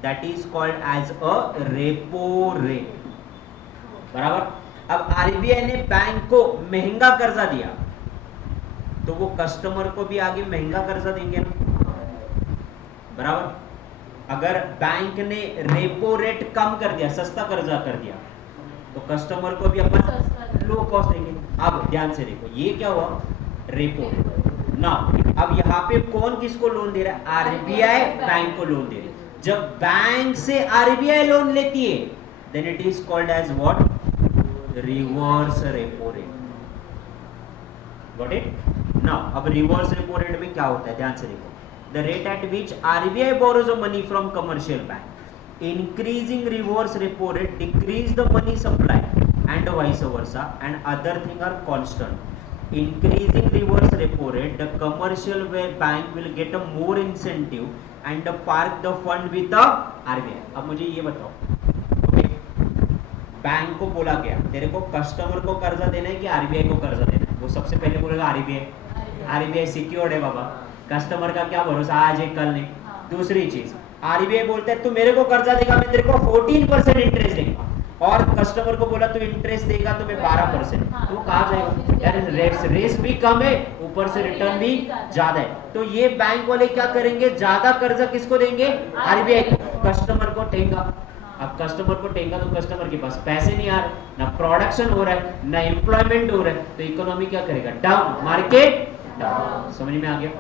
that is called as a repo rate, बराबर। अब RBI ने बैंक को महंगा कर्जा दिया तो वो कस्टमर को भी आगे महंगा कर्जा देंगे ना, बराबर। अगर बैंक ने रेपो रेट कम कर दिया, सस्ता कर्जा कर दिया, तो कस्टमर को भी अपन लो कॉस्ट देंगे। अब ध्यान से देखो, ये क्या हुआ? रेपो रेट ना। अब यहाँ पे कौन किसको लोन दे रहा है? RBI बैंक को लोन दे रही है। जब बैंक से RBI लोन लेती है then it is called as what? Reverse repo rate. Got it? Now अब रिवर्स रेपो रेट में क्या होता है, ध्यान से देखो। The rate at which RBI borrows the money from commercial bank. Increasing reverse repo rate decrease the money supply and vice versa, and other thing are constant. Increasing reverse repo rate, the commercial bank will get a more incentive and park the fund with the RBI. अब मुझे ये बताओ, okay? बैंक को बोला गया तेरे को कस्टमर को कर्जा देना है कि RBI को कर्जा देना है? वो सबसे पहले बोलेगा RBI सिक्योर्ड है बाबा, कस्टमर का क्या भरोसा, आज है कल नहीं। दूसरी चीज, RBI बोलता है तू मेरे को कर्जा देगा मैं तेरे को 14% इंटरेस्ट देगा, और कस्टमर को बोला तू इंटरेस्ट देगा तो मैं 12%, तो कहाँ जाएगा यार? रेस भी कम है, ऊपर से रिटर्न भी ज्यादा है। तो ये बैंक वाले क्या करेंगे? ज्यादा कर्जा किसको देंगे? RBI को, कस्टमर को ठेंगा। अब कस्टमर को ठेंगा तो कस्टमर के पास पैसे नहीं आ रहे, ना प्रोडक्शन हो रहा है, ना एम्प्लॉयमेंट हो रहा है, तो इकोनॉमी क्या करेगा? Down, market down. समझ में आ गया?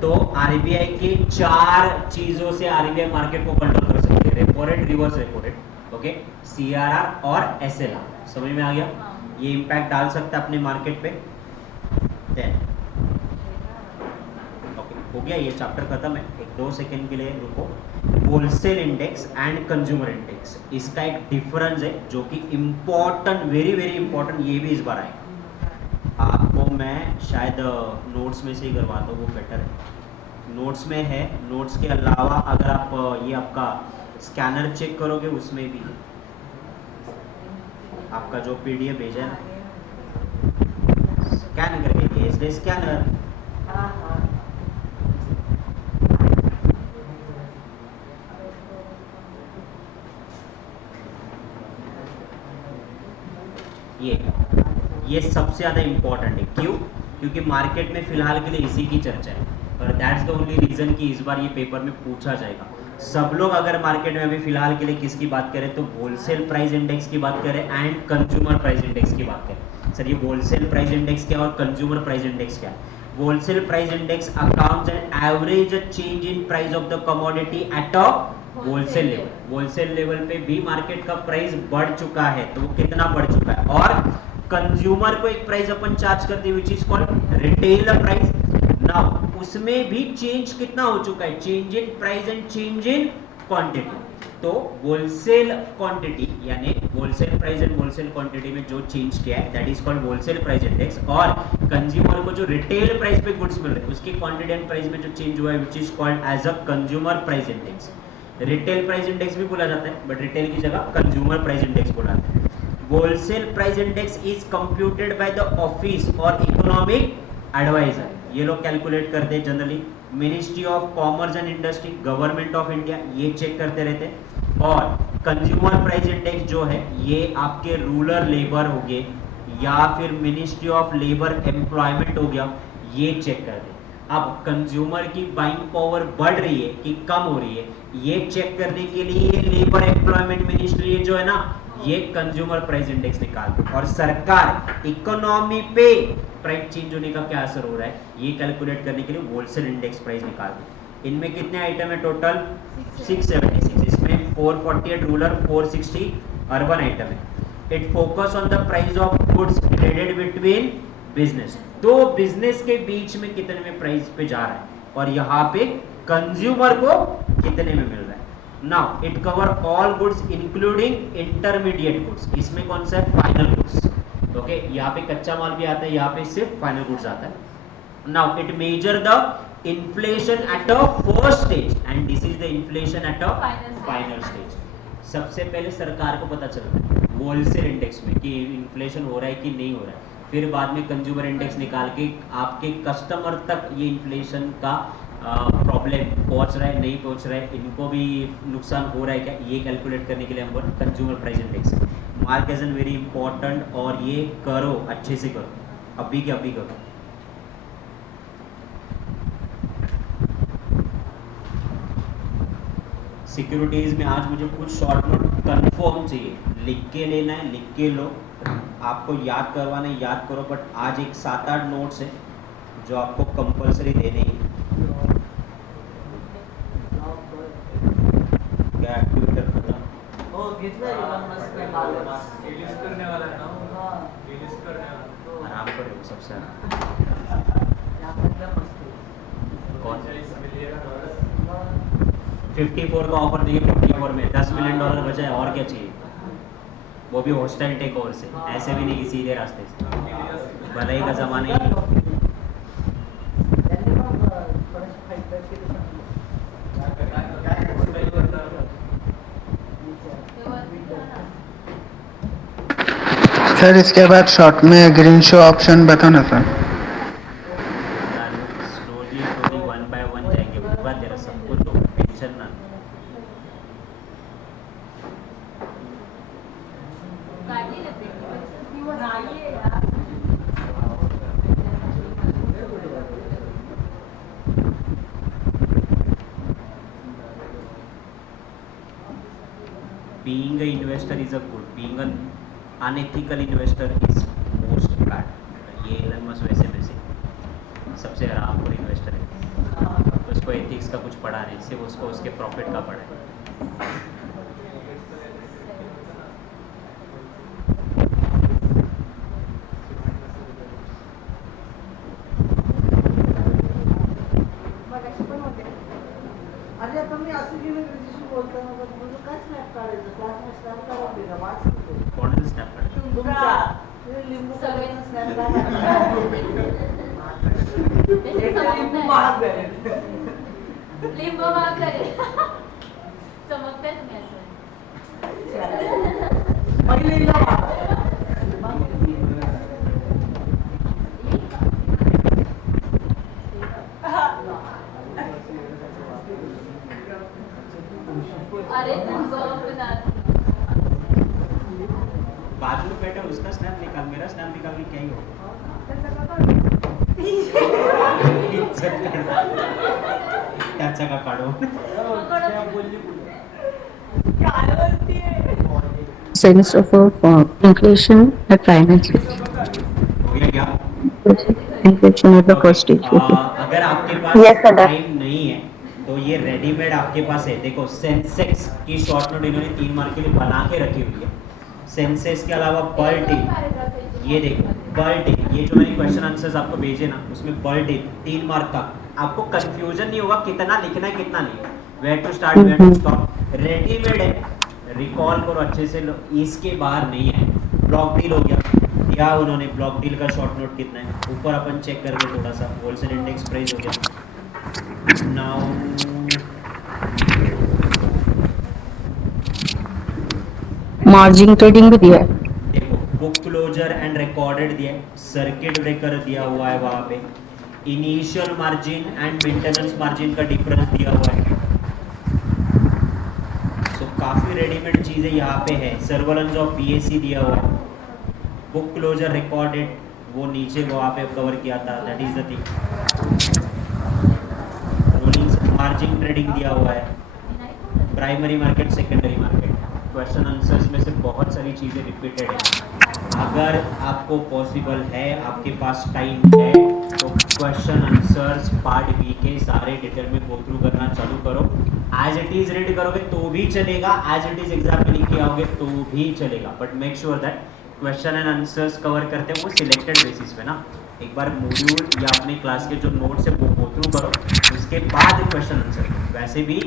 तो RBI के 4 चीजों से RBI मार्केट को कंट्रोल कर सकते हैं, repo rate, reverse repo rate, okay, CRR और SLR। समझ में आ गया? ये इंपैक्ट डाल सकता है अपने मार्केट पे। ओके, हो गया, ये चैप्टर खत्म है। 1-2 सेकंड के लिए रुको। Wholesale index and consumer index, इसका एक डिफरेंस है जो कि इम्पोर्टेंट, वेरी वेरी इंपॉर्टेंट, ये भी इस बार आएगा। आपको मैं शायद नोट्स में से ही करवाता हूँ, वो बेटर है। नोट्स में है, नोट्स के अलावा अगर आप ये आपका स्कैनर चेक करोगे उसमें भी आपका जो PDF भेजा है स्कैन करके भेज दे, स्कैनर। ये सबसे ज्यादा इंपॉर्टेंट है। क्यों? क्योंकि मार्केट में फिलहाल के लिए इसी की चर्चा है, और दैट्स द ओनली रीजन कि इस बार ये पेपर में पूछा जाएगा। सब लोग अगर मार्केट में अभी फिलहाल के लिए किसकी बात करें तो होलसेल प्राइस इंडेक्स की बात करें एंड कंज्यूमर प्राइस इंडेक्स की बात करें। सर ये होलसेल प्राइस इंडेक्स क्या और कंज्यूमर प्राइस इंडेक्स क्या है? Wholesale price index accounts and average change in price of the commodity at a wholesale level. Wholesale level पे भी मार्केट का प्राइस बढ़ चुका है, तो वो कितना बढ़ चुका है, और कंज्यूमर को एक प्राइस अपन चार्ज करते हैं which is called retail price. Now उसमें भी चेंज कितना हो चुका है? Change in price and change in quantity. तो होलसेल क्वांटिटी यानी wholesale price and wholesale quantity में जो चेंज किया है that is called wholesale price index. और कंज्यूमर को जो रिटेल प्राइस पे गुड्स मिल रहे हैं उसकी क्वांटिटी एंड प्राइस में जो चेंज हुआ है which is called as a consumer price index. Retail price index भी बोला जाता है बट रिटेल की जगह कंज्यूमर प्राइस इंडेक्स बोला जाता है। Wholesale price index is computed by the office और इकोनॉमिक एडवाइजर, ये लोग कैलकुलेट करते हैं generally. Ministry of commerce and industry, government of India, ये चेक करते रहते हैं। और कंज्यूमर प्राइस इंडेक्स जो है ये आपके रूरल लेबर हो गए या फिर मिनिस्ट्री ऑफ लेबर एम्प्लॉयमेंट हो गया, ये चेक करते हैं। अब कंज्यूमर की बाइंग पावर बढ़ रही है कि कम हो रही है, ये चेक करने के लिए लेबर एम्प्लॉयमेंट मिनिस्ट्री जो है ना ये कंज्यूमर प्राइस इंडेक्स निकालती है। और सरकार इकोनॉमी पे प्राइस चेंज होने का क्या असर हो रहा है ये कैलकुलेट करने के लिए होलसेल इंडेक्स प्राइस निकालती है। इनमें कितने आइटम है टोटल 676, इसमें 448 रूरल 460 अर्बन आइटम है। It focus on the price of goods traded between business, दो बिजनेस के बीच में कितने में प्राइस पे जा रहा है और यहाँ पे कंज्यूमर को कितने में मिल रहा है। Now it cover all goods including intermediate goods, इसमें कौन सा है फाइनल गुड्स। ओके, यहाँ पे कच्चा माल भी आता है, यहाँ पे सिर्फ फाइनल गुड्स आता है। Now it measure the inflation at a first stage and this is the inflation at a final stage. सबसे पहले सरकार को पता चलता है होलसेल इंडेक्स में कि इन्फ्लेशन हो रहा है कि नहीं हो रहा है, फिर बाद में कंज्यूमर इंडेक्स निकाल के आपके कस्टमर तक ये इन्फ्लेशन का प्रॉब्लम पहुंच रहा है नहीं पहुंच रहा है, इनको भी नुकसान हो रहा है क्या, ये कैलकुलेट करने के लिए हमको consumer price index mark as an very important. और ये करो अच्छे से करो, अभी के अभी करो। सिक्योरिटीज में आज मुझे कुछ शॉर्ट नोट कंफर्म चाहिए, लिख के लेना है लिख के लो, आपको याद करवाना है याद करो, बट आज एक 7-8 नोट्स है जो आपको कंपलसरी देने ही। क्या एक्टिवेटर खत्म हो घेतला करने वाला है ना, रिलीज करने वाला आराम करो सबसे कौन 54 का ऑफर देखिए, 54 में $10 मिलियन बचा है, और क्या चाहिए, वो भी हॉस्टाइल टेक ओवर से, ऐसे भी नहीं सीधे रास्ते से, भलाई का जमाना ही। सर इसके बाद शॉर्ट में ग्रीन शो ऑप्शन बताना सर। स्लोली स्लोली 1 by 1 जाएंगे, उसके बाद जरा सब कुछ तो टेंशन ना। Being an investor is a good, being an unethical investor is most bad। ये एलन मस्क वैसे सबसे आराम और इन्वेस्टर है, तो उसको एथिक्स का कुछ पढ़ा नहीं, सिर्फ उसको उसके प्रॉफिट का पढ़ा है। अरे तुम्ही असं गेलं तुझ्याशी बोलताना म्हणजे काय स्नॅप काढायचं, क्लासमध्ये स्नॅप काढून दिला वाच कोणाचं स्नॅप काढ तुमचा लिंबू सगळ्यांना स्नॅप काढायचं, लिंबू महाग झाले, लिंबू महाग झाले, चमकताय तुम्ही असं पहिलीला अरे तुम बाजू में बैठा उसका स्नैप निकाल, मेरा स्नैप निकाल के क्या ही होगा। त्याचा का काढो Sense of inflation at final stage. हो गया क्या? Inflation at the first stage. अगर आपके पास Yes, sir. टाइम नहीं है तो ये रेडीमेड आपके पास है, देखो सेंसेक्स की शॉर्ट नोट इन्होंने 3 मार्क के लिए बना के रखी हुई है। सेंसेक्स के अलावा बर्टिंग, ये देखो बर्टिंग, ये जो मैंने क्वेश्चन आंसर्स आपको भेजे ना उसमें बर्टिंग 3 मार्क का, आपको कंफ्यूजन नहीं होगा कितना लिखना है कितना नहीं, where to start where to stop. Readymade है, रिकॉल करो अच्छे से, इसके बाहर नहीं है। ब्लॉक डील हो गया, या उन्होंने ब्लॉक डील का शॉर्ट नोट कितना है, ऊपर अपन चेक करके थोड़ा सा होलसेल इंडेक्स प्राइस हो गया। नाउ मार्जिन ट्रेडिंग भी दिया है। देखो बुक क्लोजर एंड रिकॉर्डेड दिया है, सर्किट ब्रेकर दिया हुआ है वहां पे, initial margin and maintenance margin का डिफरेंस दिया हुआ है। सो काफी रेडीमेड चीजें यहाँ पे है। सर्वलेंस ऑफ बीएससी दिया हुआ है, बुक क्लोजर रिकॉर्डेड वो नीचे वहां पे कवर किया था, that is the thing. Rolling margin trading दिया हुआ है, primary market secondary market. Question answers में से बहुत सारी चीज़ें रिपीटेड है। अगर आपको पॉसिबल है, आपके पास टाइम है, तो क्वेश्चन आंसर्स पार्ट बी के सारे डिटेल में गो थ्रू करना चालू करो। एज इट इज़ रीड करोगे तो भी चलेगा, एज इट इज़ एग्जाम में लिख के आओगे तो भी चलेगा, but make sure that question and answers cover करते हैं वो सिलेक्टेड बेसिस पे ना। एक बार मॉड्यूल या अपने क्लास के जो नोट्स है वो गो थ्रू करो, उसके बाद क्वेश्चन आंसर। वैसे भी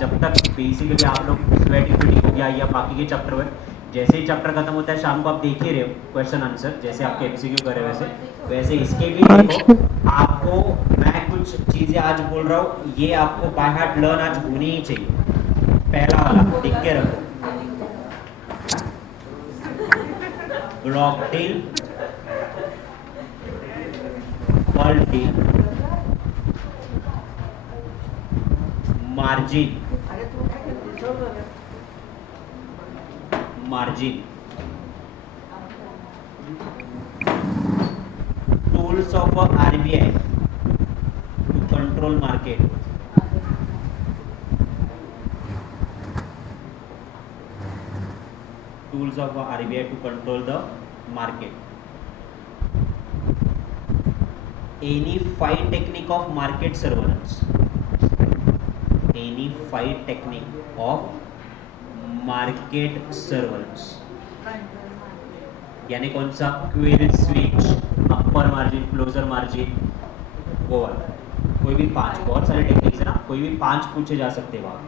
जब तक बेसिकली आप लोग स्वेट इक्विटी हो गया या बाकी के चैप्टर में, जैसे ही चैप्टर खत्म होता है शाम को आप देख ही रहे हो क्वेश्चन आंसर, जैसे आपके एमसीक्यू करे वैसे इसके भी देखो। आपको मैं कुछ चीज़ें आज बोल रहा हूँ, ये आपको बाय हार्ट लर्न आज होनी ही चाहिए। पहला वाला लिख के रखो, block deal, bulk deal, margin, अरे तू काय करते सोड margin, tools of RBI to control market, tools of RBI to control the market, any 5 technique of market surveillance, any 5 technique of market surveillance, यानी कौन सा, क्वेरी स्विच, अपर मार्जिन, क्लोजर मार्जिन, वो वाला। कोई भी 5, बहुत सारे टेक्निक्स है ना, कोई भी 5 पूछे जा सकते हैं वहाँ।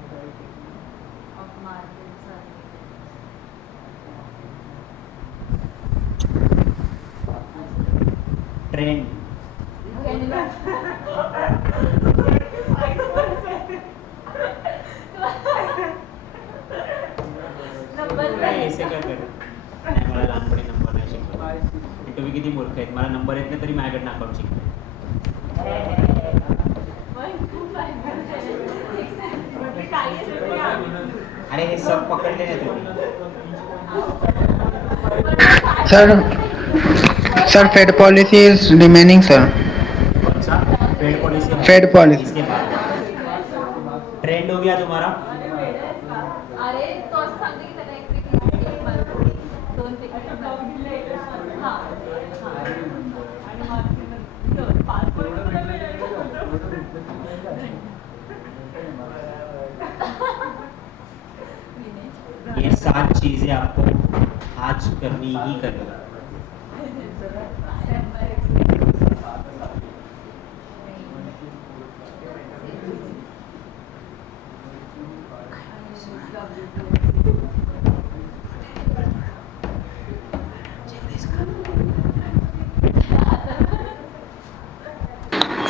ट्रेंड, ऐसे काय कर नाही, मला लहानपणी नंबर नाही शिकलो। तुम्ही किती मूर्ख आहेत, मला नंबर येत नाही तरी माझ्याकडनं अकाउंट शिकतो। अरे हे सब पकडले नाही तुम्ही। Sir, Fed policy is remaining, sir. कौन सा फेड पॉलिसी? Fed policy. इसके बाद ट्रेंड हो गया तुम्हारा। अरे तो असं सांगते की त्याला एक मला 2 सेकंड हां आणि मार्जिन 5 ये 7 चीजें आपको आज करनी ही करनी।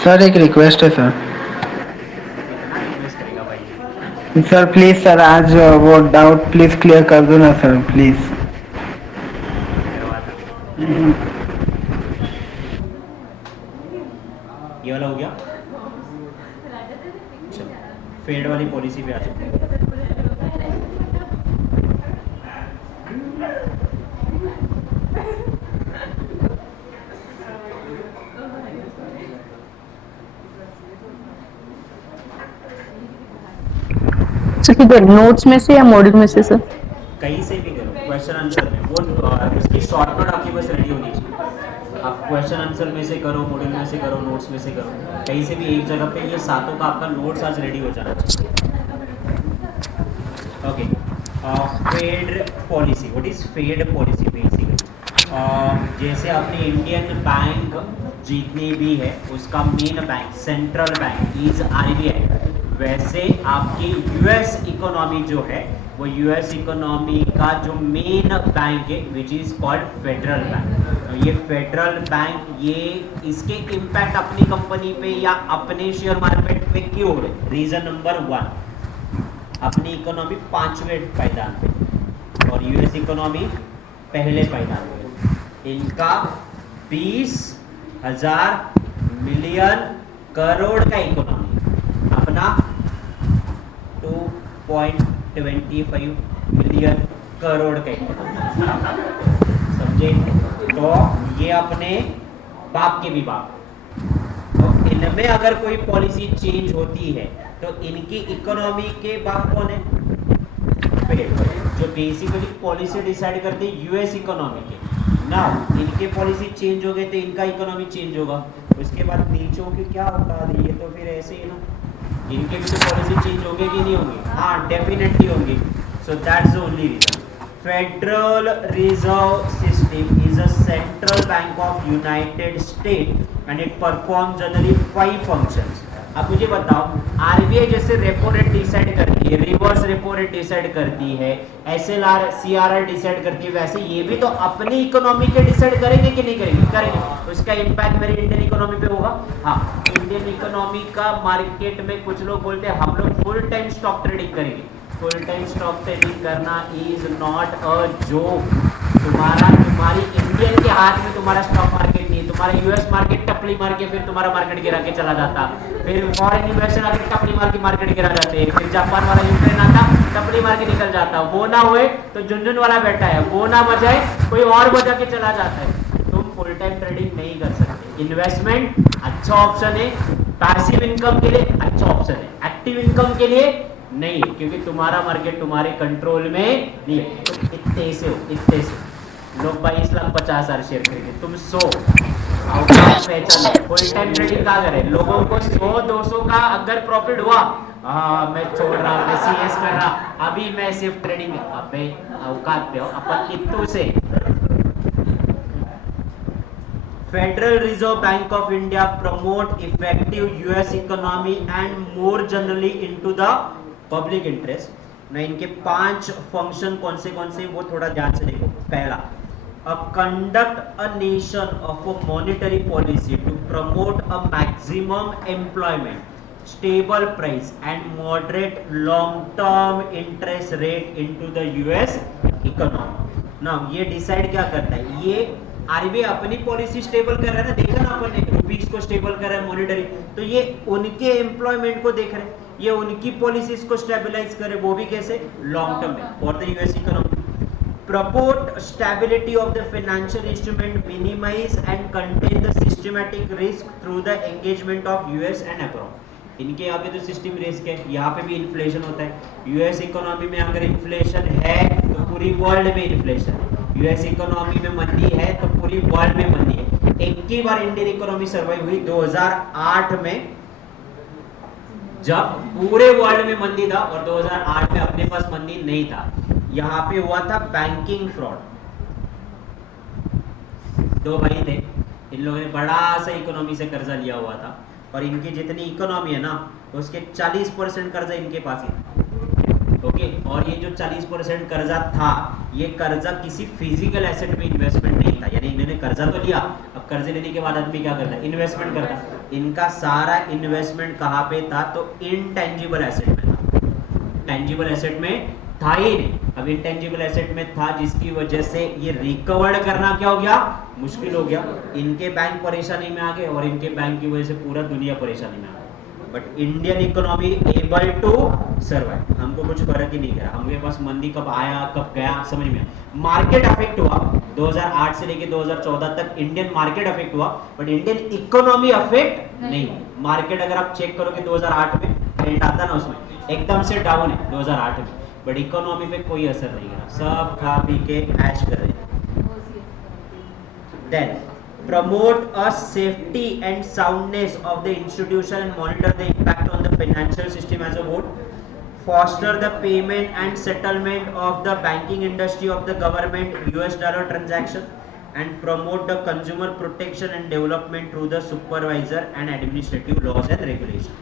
सर एक रिक्वेस्ट है सर। कितना इन्वेस्ट करेगा भाई? सर प्लीज सर, आज वो डाउट प्लीज क्लियर कर दो ना सर, प्लीज। करवा दो। ये वाला हो गया। चलो फेड वाली पॉलिसी पे आ जाओ। सर किधर, नोट्स में से या मॉड्यूल में से सर? कहीं से भी करो, क्वेश्चन आंसर में वो उसकी शॉर्ट नोट आपके पास रेडी होनी चाहिए। आप क्वेश्चन आंसर में से करो, मॉड्यूल में से करो, नोट्स में से करो, कहीं से भी एक जगह पे ये सातों का आपका नोट्स आज रेडी हो जाना चाहिए। Okay, Fed policy, what is Fed policy basically? जैसे आपने इंडियन बैंक जितनी भी है उसका main bank, central bank is RBI. वैसे आपकी यूएस इकोनॉमी जो है वो यूएस इकोनॉमी का जो मेन बैंक है which is called federal bank. तो ये फेडरल बैंक ये इसके इम्पैक्ट अपनी कंपनी पे या अपने शेयर मार्केट पे क्यों हो रहे? रीजन नंबर 1, अपनी इकोनॉमी 5वें पायदान पे और यूएस इकोनॉमी पहले पायदान पे। इनका 20,000 मिलियन करोड़ का इकोनॉमी, अपना 2.25 मिलियन करोड़ का इकोनॉमी, समझे? तो ये अपने बाप के भी बाप। तो इनमें अगर कोई पॉलिसी चेंज होती है तो इनकी इकोनॉमी के बाप कौन है? जो बेसिकली पॉलिसी डिसाइड करते हैं यूएस इकोनॉमी के ना, इनके पॉलिसी चेंज हो गए तो इनका इकोनॉमी चेंज होगा। उसके बाद नीचों के क्या होगा? ये तो फिर ऐसे ही ना, इनके भी तो पॉलिसी चेंज होंगे कि नहीं होंगे? हाँ, डेफिनेटली होंगे। So that's the only reason. Federal Reserve System is a central bank of United States and it performs generally 5 functions. अब मुझे बताओ, आरबीआई जैसे रेपो रेट डिसाइड करती है, रिवर्स रेपो रेट डिसाइड करती है, एसएलआर सीआरआर डिसाइड करती है, वैसे ये भी तो अपनी इकोनॉमी के डिसाइड करेंगे कि नहीं करेंगे? करेंगे। तो इसका इम्पैक्ट मेरी इंडियन इकोनॉमी पे होगा। हाँ, इंडियन इकोनॉमी का मार्केट में कुछ लोग बोलते हैं हम लोग फुल टाइम स्टॉक ट्रेडिंग करेंगे। फुल टाइम स्टॉक ट्रेडिंग करना इज नॉट अ जोक। तुम्हारी इंडियन के हाथ में तुम्हारा स्टॉक मार्केट नहीं है। तुम्हारा यूएस मार्केट टपली मार के फिर तुम्हारा मार्केट गिरा के चला जाता, फिर फॉरेन इन्वेस्टर आके टपली मार के मार्केट गिरा जाते, फिर जापान वाला यूक्रेन आता टपली मार के निकल जाता। वो ना हुए तो झुनझुन वाला बैठा है, वो ना बजाए कोई और बजा के चला जाता है। तुम फुल टाइम ट्रेडिंग नहीं कर सकते। इन्वेस्टमेंट अच्छा ऑप्शन है, पैसिव इनकम के लिए अच्छा ऑप्शन है, एक्टिव इनकम के लिए नहीं, क्योंकि तुम्हारा मार्केट तुम्हारे कंट्रोल में नहीं है। तो इतने से लोग 22,50,000 शेयर खरीदे, तुम 100 पहचान। फुल टाइम ट्रेडिंग क्या करे? लोगों को 100-200 का अगर प्रॉफिट हुआ, मैं छोड़ रहा, मैं सीएस कर रहा, अभी मैं सिर्फ ट्रेडिंग। अबे औकात पे हो अपन कितनों से। Federal Reserve Bank of India promote effective US economy and more generally into the public interest. ना इनके 5 फंक्शन कौन से वो थोड़ा ध्यान से देखो। पहला, conduct a nation of a monetary policy to promote a maximum employment, stable price and moderate long-term interest rate into the US economy. Now ये डिसाइड क्या करता है? ये आरबीआई अपनी पॉलिसी स्टेबल कर रहा है ना, देखा ना अपन ने, रुपीस को स्टेबल कर रहा है मॉनेटरी, तो ये उनके एम्प्लॉयमेंट को देख रहे हैं, ये उनकी पॉलिसीज को स्टेबलाइज करे, वो भी कैसे? लॉन्ग टर्म में for the US economy. Purport stability of the financial instrument, minimise and contain the systematic risk through the engagement of US and abroad. इनके यहाँ पे तो सिस्टम रिस्क है, यहाँ पे भी इन्फ्लेशन होता है। यूएस इकोनॉमी में अगर इन्फ्लेशन है तो पूरी वर्ल्ड में इन्फ्लेशन है, यूएस इकोनॉमी में मंदी है तो पूरी वर्ल्ड में मंदी है। एक ही बार इंडियन इकोनॉमी सर्वाइव हुई 2008 में, जब पूरे वर्ल्ड में मंदी था, और 2008 में अपने पास मंदी नहीं था। यहाँ पे हुआ था बैंकिंग फ्रॉड। 2 भाई थे, इन लोगों ने बड़ा सा इकोनॉमी से कर्जा लिया हुआ था, और इनकी जितनी इकोनॉमी है ना उसके 40% कर्जा इनके पास ही था। ओके, और ये जो 40% कर्जा था, ये कर्जा किसी फिजिकल एसेट में इन्वेस्टमेंट नहीं था, यानी इन्होंने कर्जा तो लिया, अब कर्जे लेने के बाद आदमी क्या करता है? इन्वेस्टमेंट करता है। इनका सारा इन्वेस्टमेंट कहाँ पे था? तो इनटेंजिबल एसेट में था, टेंजिबल एसेट में था ही नहीं। अब इनटेंजिबल एसेट में था, जिसकी वजह से ये रिकवर्ड करना क्या हो गया? मुश्किल हो गया। इनके बैंक परेशानी में आ गए और इनके बैंक की वजह से पूरा दुनिया परेशानी में आ गई। But Indian economy able to survive, हमको कुछ फर्क ही नहीं करा। हमके पास मंदी कब आया कब गया समझ में। मार्केट अफेक्ट हुआ 2008 से लेके 2014 तक, इंडियन मार्केट अफेक्ट हुआ, बट इंडियन इकोनॉमी अफेक्ट नहीं। मार्केट अगर आप चेक करोगे 2008 में करंट आता ना, उसमें एकदम से डाउन है 2008 में, बट इकोनॉमी पे कोई असर नहीं करा, सब खा पी के ऐश कर रहे हैं। Then promote a safety and soundness of the institution and monitor the impact on the financial system as a whole. Foster the payment and settlement of the banking industry of the government US dollar transaction and promote the consumer protection and development through the supervisor and administrative laws and regulations.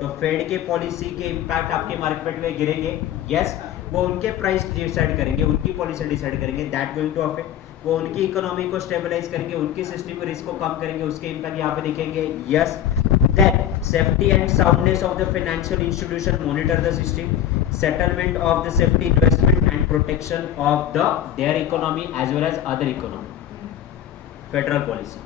तो फेड के पॉलिसी के इम्पैक्ट आपके मार्केट में गिरेंगे, यस, वो उनके प्राइस डिसाइड करेंगे, उनकी पॉलिसी डिसाइड करेंगे, दैट गोइंग टू अफेक्ट, वो उनकी इकोनॉमी को स्टेबलाइज करेंगे, उनकी सिस्टम के रिस्क को कम करेंगे, उसके इम्पैक्ट यहाँ पे दिखेंगे, yes. Then safety and soundness of the financial institution, monitor the system, settlement of the safety investment and protection of their economy as well as other economy, federal policy.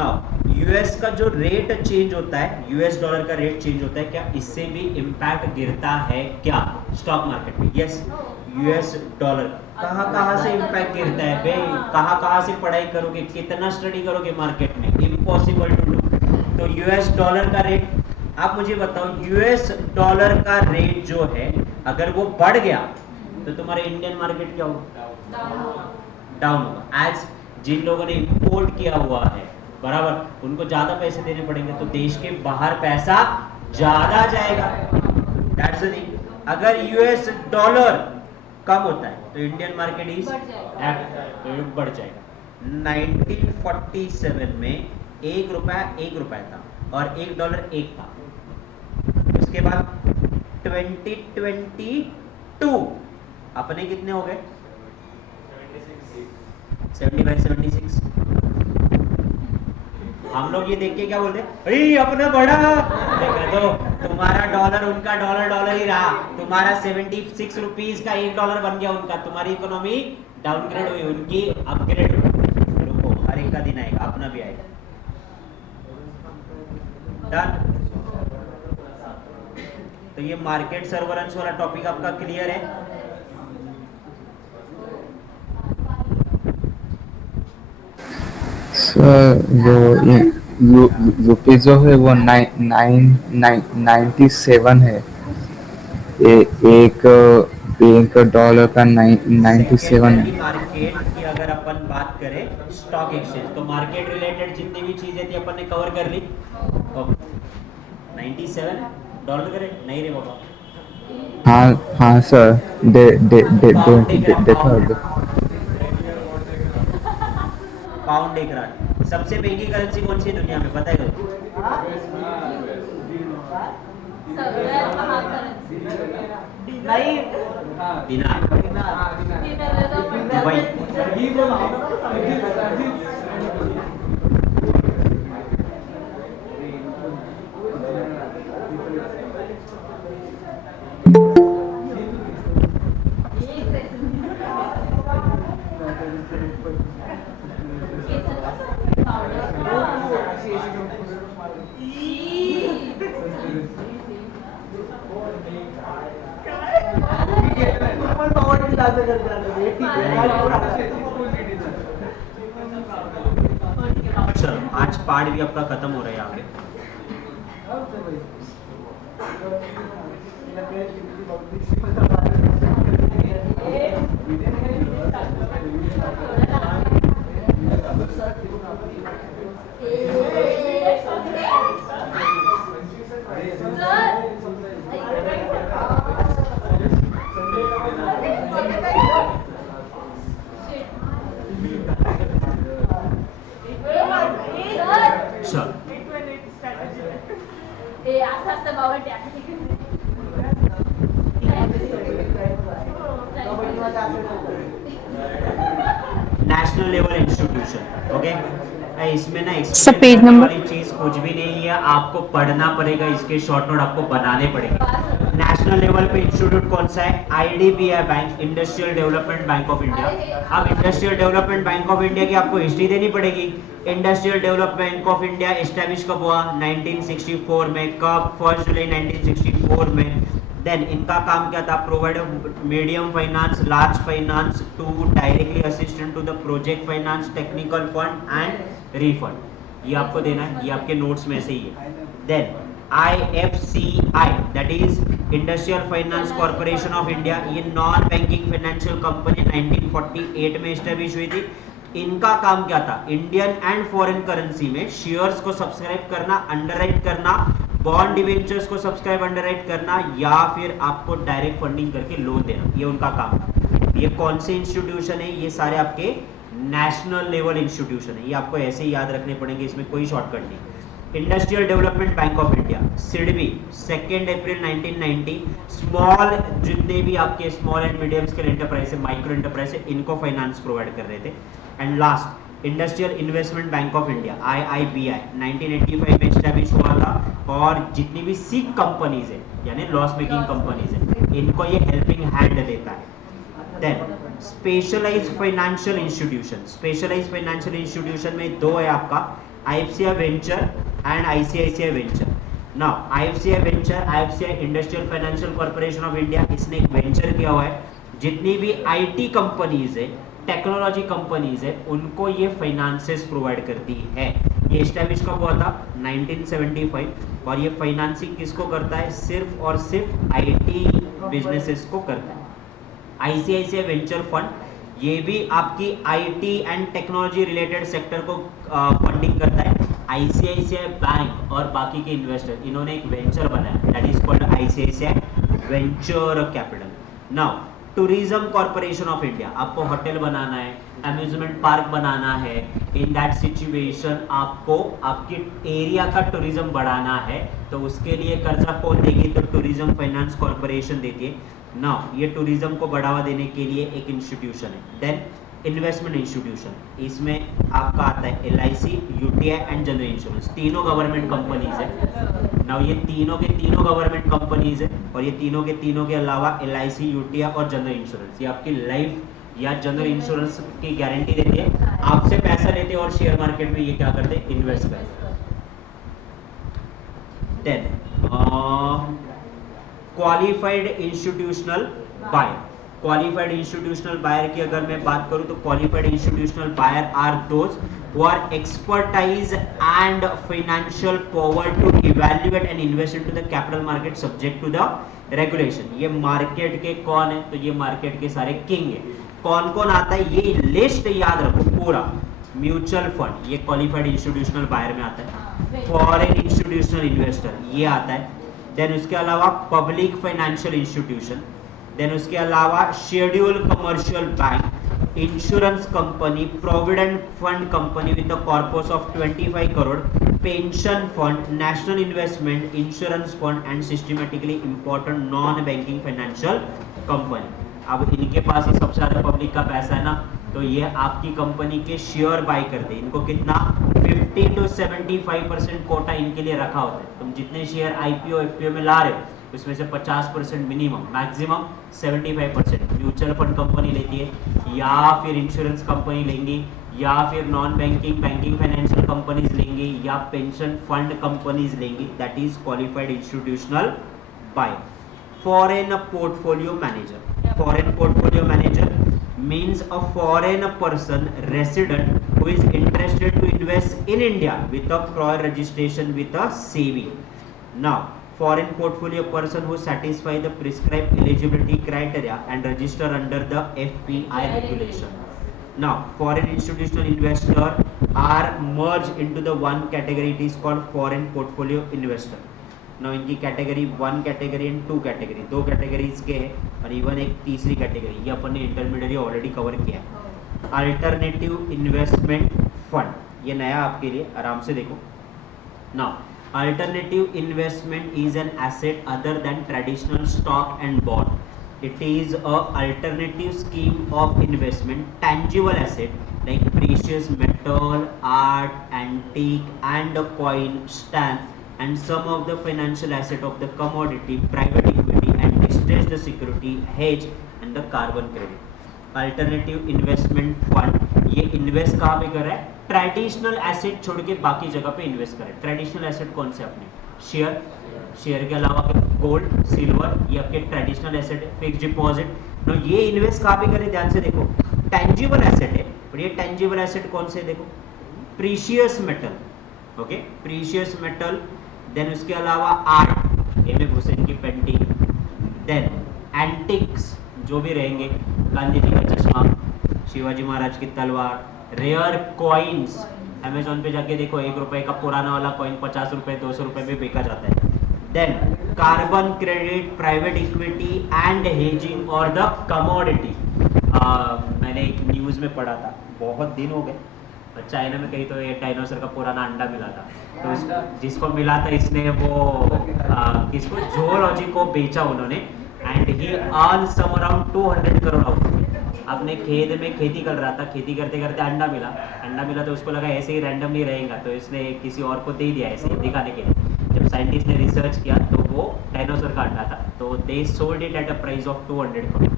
Now US का जो रेट चेंज होता है, यूएस डॉलर का रेट चेंज होता है, क्या इससे भी इम्पैक्ट गिरता है क्या स्टॉक मार्केट में? यस, यूएस डॉलर कहाँ से इम्पैक्ट गिरता है भाई? कहाँ से पढ़ाई करोगे, कितना स्टडी करोगे मार्केट में? Impossible to do. तो यूएस डॉलर का रेट, आप मुझे बताओ, यूएस डॉलर का रेट जो है अगर वो बढ़ गया तो तुम्हारे इंडियन मार्केट क्या होगा? डाउन होगा। एज जिन लोगों ने इंपोर्ट किया हुआ है, बराबर, उनको ज्यादा पैसे देने पड़ेंगे, तो देश के बाहर पैसा ज्यादा जाएगा। That's the thing. अगर यूएस डॉलर कम होता है तो इंडियन मार्केट इज बढ़ जाएगा। 1947 में एक रुपया था और एक डॉलर एक था। उसके बाद 2022 अपने कितने हो गए? 76। हम लोग ये देख के क्या बोलते हैं, अपना बड़ा तो तुम्हारा डॉलर उनका डॉलर ही रहा, तुम्हारा 76 रुपीज का एक डॉलर बन गया उनका, तुम्हारी इकोनॉमी डाउनग्रेड हुई, उनकी अपग्रेड हुई। रुको, हर एक का दिन आएगा, अपना भी आएगा। डन। तो ये मार्केट सर्वेलेंस वाला टॉपिक आपका क्लियर है? वो रुपये जो है वो 97 है। एक डॉलर का 97 है। मार्केट की अगर अपन बात करें स्टॉक एक्सचेंज, तो मार्केट रिलेटेड जितनी भी चीजें थी अपन ने कवर कर ली। 97 डॉलर का रेट नहीं रे बाबा। हाँ सर, पाउंड एक रात। सबसे महंगी करेंसी कौन सी है दुनिया में, पता है क्या? नहीं, दिनार। दुबई। चलो, आज पार्ट भी आपका खत्म हो रहा है आगे। National level institution, okay. इसमें ना सब पेज नंबर वाली चीज कुछ भी नहीं है, आपको पढ़ना पड़ेगा, इसके शॉर्ट नोट आपको बनाने पड़ेंगे। नेशनल लेवल पे इंस्टीट्यूट कौन सा है? IDBI bank, Industrial Development Bank of India. अब Industrial Development Bank of India की आपको हिस्ट्री देनी पड़ेगी। Industrial Development Bank of India establish कब हुआ? 1964 में। कब? 1 जुलाई 1964 में। देन इनका काम क्या था? Provide medium finance, large finance to directly assistant to the project finance, technical fund and refund. ये आपको देना है, ये आपके नोट्स में से ही है। Then IFCI, that is industrial finance corporation of India. ये नॉन बैंकिंग फाइनेंशियल कंपनी 1948 में एस्टैब्लिश हुई थी। इनका काम क्या था? इंडियन एंड फॉरेन करेंसी में शेयर्स को सब्सक्राइब करना, अंडरराइट करना, बॉन्ड डिवेंचर्स को सब्सक्राइब अंडरराइट करना, या फिर आपको डायरेक्ट फंडिंग करके लोन देना, ये उनका काम था। ये कौन से इंस्टीट्यूशन है? ये सारे आपके नेशनल लेवल इंस्टीट्यूशन है। ये आपको ऐसे ही याद रखने पड़ेंगे, इसमें कोई शॉर्टकट नहीं। Industrial Development Bank of India SIDBI 2 April 1990 small जितने भी आपके small and medium scale enterprise है, माइक्रो एंटरप्राइज है, इनको फाइनेंस प्रोवाइड कर रहे थे। And last industrial investment bank of India IIBI 1985 में एस्टैब्लिश हुआ था, और जितनी भी सिक कंपनीज है यानी लॉस मेकिंग कंपनीज है इनको ये हेल्पिंग हैंड देता है। Then specialized financial institution, specialized financial institution में दो है आपका, IFCI venture and ICICI venture. Now IFCI venture, IFCI industrial financial corporation of India, इसने एक वेंचर किया हुआ है, जितनी भी IT कंपनीज है, टेक्नोलॉजी कंपनीज है, उनको ये फाइनेंसेस प्रोवाइड करती है। ये एस्टैब्लिश कब हुआ था? 1975, और ये फाइनेंसिंग किसको करता है? सिर्फ और सिर्फ IT बिजनेसेस को करता है। ICICI वेंचर फंड ये भी आपकी IT and technology related sector को फंडिंग करता है। ICICI बैंक और बाकी के इन्वेस्टर इन्होंने एक वेंचर बनाया, that is called ICICI venture capital. Now tourism corporation of India, आपको होटल बनाना है, अम्यूजमेंट पार्क बनाना है, इन दैट सिचुएशन आपको आपके एरिया का टूरिज्म बढ़ाना है, तो उसके लिए कर्जा कौन देगी? तो टूरिज्म फाइनेंस कॉर्पोरेशन देती है। नाउ ये टूरिज्म को बढ़ावा देने के लिए एक इंस्टीट्यूशन है। देन इन्वेस्टमेंट इंस्टीट्यूशन, इसमें आपका आता है LIC, UTI and general insurance, तीनों गवर्नमेंट कंपनीज है। नाउ ये तीनों के तीनों गवर्नमेंट कंपनीज है, और ये तीनों के अलावा LIC, UTI और जनरल इंश्योरेंस ये आपकी लाइफ या जनरल इंश्योरेंस की गारंटी देती है, आपसे पैसा लेते हैं और शेयर मार्केट में ये क्या करते हैं? इन्वेस्ट करते हैं। Then qualified institutional buyer, qualified institutional buyer की अगर मैं बात करूं तो qualified institutional buyer are those who are expertise and financial power to evaluate and invest into the capital market subject to the regulation. ये मार्केट के कौन है? तो ये मार्केट के सारे किंग है। कौन कौन आता है ये लिस्ट याद रखो पूरा। म्यूचुअल फंड ये क्वालिफाइड इंस्टीट्यूशनल बायर में आता है। फॉरेन इंस्टीट्यूशनल इन्वेस्टर ये आता है। देन उसके अलावा पब्लिक फाइनेंशियल इंस्टीट्यूशन, देन उसके अलावा schedule commercial bank, insurance company, provident fund company with a corpus of 25 crore, pension fund, national investment insurance fund and systematically important non banking financial company. अब इनके पास ही सबसे ज्यादा पब्लिक का पैसा है ना, तो ये आपकी कंपनी के शेयर बाय करते हैं। इनको कितना 50 to 75% कोटा इनके लिए रखा होता है। तुम जितने शेयर IPO FPO में ला रहे हो उसमें से 50% minimum, maximum 75% mutual fund company लेती है, या फिर इंश्योरेंस कंपनी लेंगी, या फिर non banking banking financial companies लेंगी, या पेंशन फंड कंपनीज लेंगी। That is qualified institutional buyer. Foreign portfolio manager, foreign portfolio manager means a foreign person resident who is interested to invest in India with a prior registration with a SEBI. Now, foreign portfolio person who satisfy the prescribed eligibility criteria and register under the FPI regulation. Now, foreign institutional investor are merged into the one category. It is called foreign portfolio investor. Now, इनकी कैटेगरी 1 कैटेगरी एंड 2 कैटेगरी, दो कैटेगरीज के हैं, और इवन एक तीसरी कैटेगरी, ये अपन ने इंटरमीडिएट ऑलरेडी कवर किया है। अल्टरनेटिव इन्वेस्टमेंट फंड, ये नया आपके लिए, आराम से देखो। Now alternative investment is an asset other than traditional stock and bond. It is a alternative scheme of investment, tangible asset like precious metal, art, antique and coin, stamp and some of the financial asset of the commodity, private equity and distressed security, hedge and the carbon credit। Alternative investment fund ये इन्वेस्ट कहाँ पे कर रहा है? ट्रेडिशनल एसेट छोड़ के बाकी जगह पे इन्वेस्ट कर रहा है। ट्रेडिशनल एसेट कौन से? अपने शेयर, शेयर के अलावा गोल्ड, सिल्वर, ये आपके ट्रेडिशनल एसेट है। फिक्स डिपॉजिट, तो ये इन्वेस्ट कहाँ पे करें? ध्यान से देखो, टेंजिबल एसेट है, और ये टेंजिबल एसेट कौन से? देखो precious metal, okay, precious metal. Then उसके अलावा आर्ट, एम ए हुसैन की पेंटिंग, देन एंटिक्स जो भी रहेंगे, गांधी जी का चश्मा, शिवाजी महाराज की तलवार, रेयर कॉइन्स, अमेजोन पे जाके देखो 1 रुपए का पुराना वाला कॉइन 50 रुपए 200 रुपए में बेचा जाता है। Then carbon credit, private equity and hedging और द कमोडिटी। मैंने एक न्यूज़ में पढ़ा था, बहुत दिन हो गए, और चाइना में कहीं तो ये डायनासोर का पुराना अंडा मिला था, तो जिसको मिला था इसने वो किसको जूलॉजी को बेचा उन्होंने, and he earn some around 200 crore out. अपने खेत में खेती कर रहा था, खेती करते करते अंडा मिला तो उसको लगा ऐसे ही रैंडमली रहेगा, तो इसने किसी और को दे दिया ऐसे ही दिखाने के लिए। जब साइंटिस्ट ने रिसर्च किया तो वो डायनासोर का अंडा था, तो they sold it at a price of 200 crore.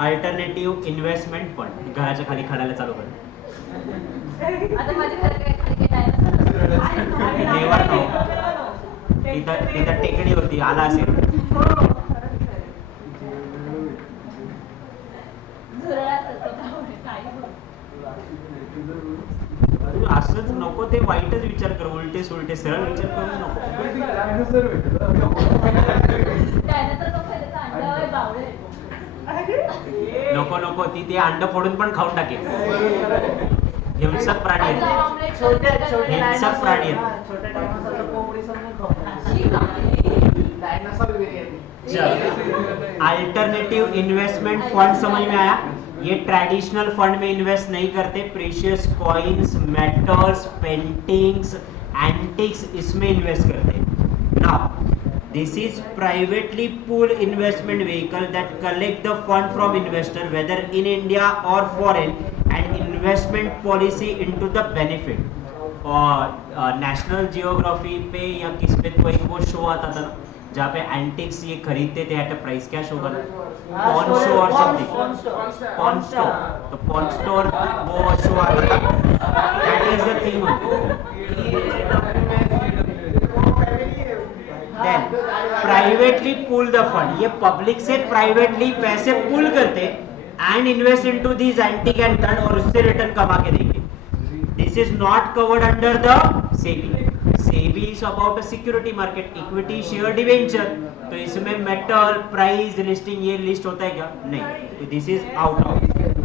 Alternative investment fund, घराच्या खाली खणायला चालू कर, आता माझ्या घराकडे खाली काय डायनासोर नेवर नो, तिथं टेकडी होती, आला असेल झुरळात होतं त्यामुळे काही होत. असंच नको, ते वाईटच विचार कर, उलटे सुलटे सरळ विचार करू नको. डायनासोर नको आहे, त्याचा अंडा आहे, बावळे आहे. नको ती ते अंड फोडून पण खाऊन टाकेल. हिंसक प्राणी अंडा आहेत. ऑमलेट छोट्या करतात. छोट्या हिंसक प्राणी डायनासोर, आहेत. छोट्या डायनासोरला कोंबडी समजून खाऊ. अशी काही. Dinosaur biryani. Alternative investment fund समझ में आया? ये ट्रेडिशनल फंड में इन्वेस्ट नहीं करते, precious coins, metals, paintings, antics इसमें इन्वेस्ट करते हैं। Now this is privately pooled investment vehicle that collect the fund from investor whether in India or foreign and investment policy into the benefit। और नेशनल जियोग्राफी पे या किस पे कोई वो शो आता था जहाँ पे एंटिक्स ये खरीदते थे एट अ प्राइस, क्या शो करता, पॉन शो और समथिंग, पॉन स्टोर, तो पॉन स्टोर वो शो आता था, that is the thing. Then privately pool the fund, ये पब्लिक से प्राइवेटली पैसे पूल करते and invest into these antique and turn, और उससे रिटर्न कमा के देंगे। This is not covered under the SEBI. SEBI is about a security market, equity, share, debenture, तो इसमें मेटल, प्राइस, लिस्टिंग ये लिस्ट होता है क्या? नहीं, तो दिस इज आउट ऑफ।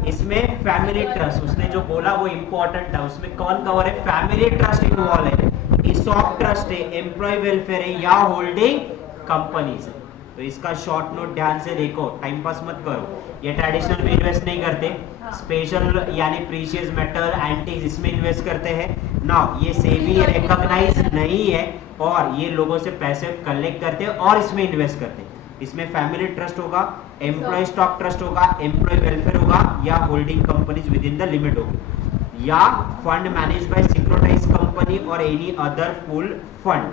इसमें फैमिली ट्रस्ट, उसने जो बोला वो इंपॉर्टेंट था, उसमें कौन कवर है? फैमिली ट्रस्ट इन्वॉल्व है, ESOP ट्रस्ट है, एम्प्लॉय वेलफेयर है, या होल्डिंग कंपनीज है। तो इसका शॉर्ट नोट ध्यान से देखो, टाइम पास मत करो। ये ट्रेडिशनल में इन्वेस्ट नहीं करते, स्पेशल यानी प्रीशियस मेटल, एंटीज इसमें इन्वेस्ट करते हैं। नाउ ये सेबी रिकॉग्नाइज नहीं है और ये लोगों से पैसे कलेक्ट करते हैं और इसमें इन्वेस्ट करते हैं। इसमें फैमिली ट्रस्ट होगा, एम्प्लॉय स्टॉक ट्रस्ट होगा, एम्प्लॉय वेलफेयर होगा, या holding companies within the limit होगी, या fund manage by securitise company or any other pool fund.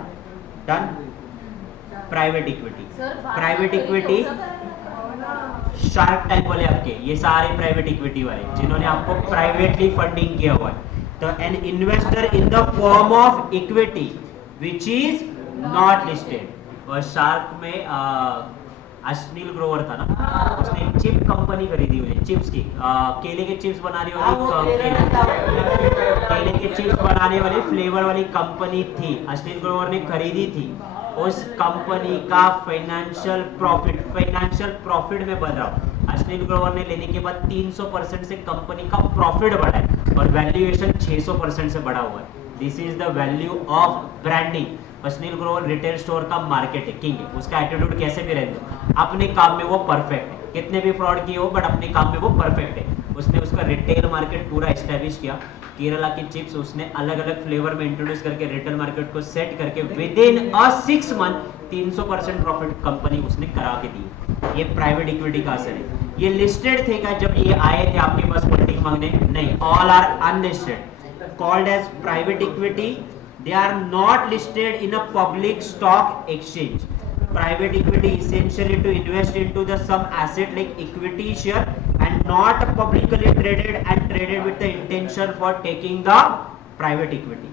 Done. Private equity, private equity shark tank वाले आपके, ये सारे प्राइवेट इक्विटी वाले जिन्होंने आपको प्राइवेटली फंडिंग किया हुआ है। तो an investor in the form of equity which is not listed. और शार्क में अश्नील ग्रोवर था ना, उसने एक चिप कंपनी खरीदी हुई है, चिप्स की, केले के चिप्स बनाने वाली, केले के चिप्स बनाने वाली फ्लेवर वाली कंपनी थी, अश्नील ग्रोवर ने खरीदी थी। उस कंपनी का फाइनेंशियल प्रॉफिट में बढ़ रहा हूँ, अश्नील ग्रोवर ने लेने के बाद 300% से कंपनी का प्रॉफिट बढ़ा है और वैल्यूएशन 600% से बढ़ा हुआ है। This is the value of branding. Ashneel Grover retail store का मार्केटिंग किंग है, उसका एटीट्यूड कैसे भी रहते, अपने काम में वो परफेक्ट है, कितने भी फ्रॉड किए हो बट अपने काम में वो परफेक्ट है। उसने उसका रिटेल मार्केट पूरा एस्टेब्लिश किया, केरला की चिप्स उसने अलग अलग फ्लेवर में इंट्रोड्यूस करके रिटेल मार्केट को सेट करके with in a 6 month 300% profit company उसने करा के दी। ये प्राइवेट इक्विटी का असर है। ये लिस्टेड थे क्या जब ये आए थे आपके पास फंडिंग मांगने? नहीं, all are unlisted, called as private equity. They are not listed in a public stock exchange. Private equity essentially to invest into the some asset like equity share and not publicly traded and traded with the intention for taking the private equity.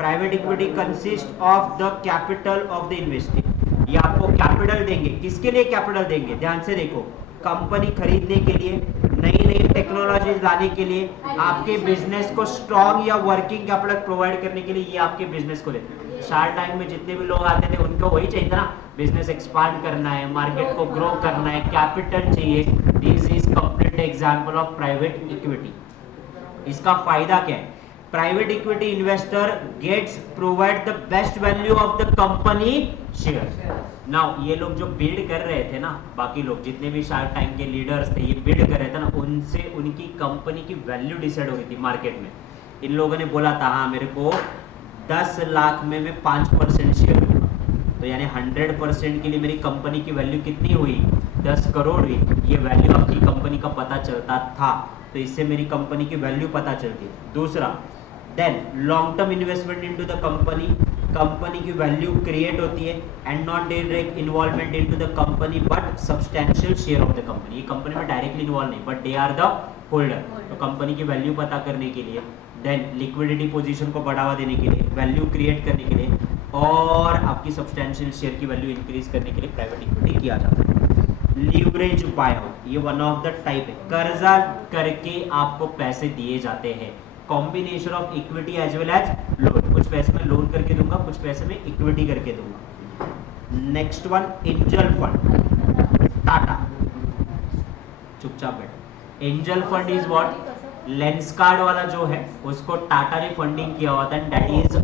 Private equity consists of the capital of the investing. ये आपको कैपिटल देंगे, किसके लिए कैपिटल देंगे? ध्यान से देखो, कंपनी खरीदने के लिए, नई नई टेक्नोलॉजीज लाने के लिए, आपके बिजनेस को स्ट्रॉन्ग या वर्किंग कैपिटल प्रोवाइड करने के लिए ये आपके बिजनेस को लेते हैं। शार्क टैंक में जितने भी लोग आते थे उनको वही चाहिए था ना, बिजनेस एक्सपांड करना है, मार्केट को ग्रो करना है, कैपिटल चाहिए। This is complete example of private equity. इसका फायदा क्या है? Private equity investor gets provide the best value of the company share. Now ये लोग जो बिल्ड कर रहे थे ना, बाकी लोग जितने भी शार्क टैंक के लीडर्स थे, ये बिल्ड कर रहे थे ना, उनसे उनकी कंपनी की वैल्यू डिसाइड हो रही थी मार्केट में। इन लोगों ने बोला था हाँ मेरे को 10 लाख में मैं 5% शेयर लूंगा, तो यानी 100% के लिए मेरी कंपनी की वैल्यू कितनी हुई, 10 करोड़ हुई। ये वैल्यू आपकी कंपनी का पता चलता था, तो इससे मेरी कंपनी की वैल्यू पता चलती। दूसरा, then long term investment into the company, company की वैल्यू क्रिएट होती है and not direct involvement into the company but substantial share of the company. ये कंपनी में डायरेक्टली इन्वॉल्व नहीं, but they are the holder. तो कंपनी की वैल्यू पता करने के लिए, देन लिक्विडिटी पोजीशन को बढ़ावा देने के लिए, वैल्यू क्रिएट करने के लिए, और आपकी सब्सटेंशियल शेयर की वैल्यू इंक्रीज करने के लिए प्राइवेट इक्विटी किया जाता है। लीवरेज बायआउट, ये वन ऑफ द टाइप है, कर्जा करके आपको पैसे दिए जाते हैं। Combination of equity as well as loan, कुछ पैसे में लोन करके दूंगा, कुछ पैसे में इक्विटी करके दूंगा। Next one, angel fund, Tata, चुपचाप बैठो। Angel fund is what, lens card वाला जो है उसको टाटा ने फंडिंग किया हुआ था, that is a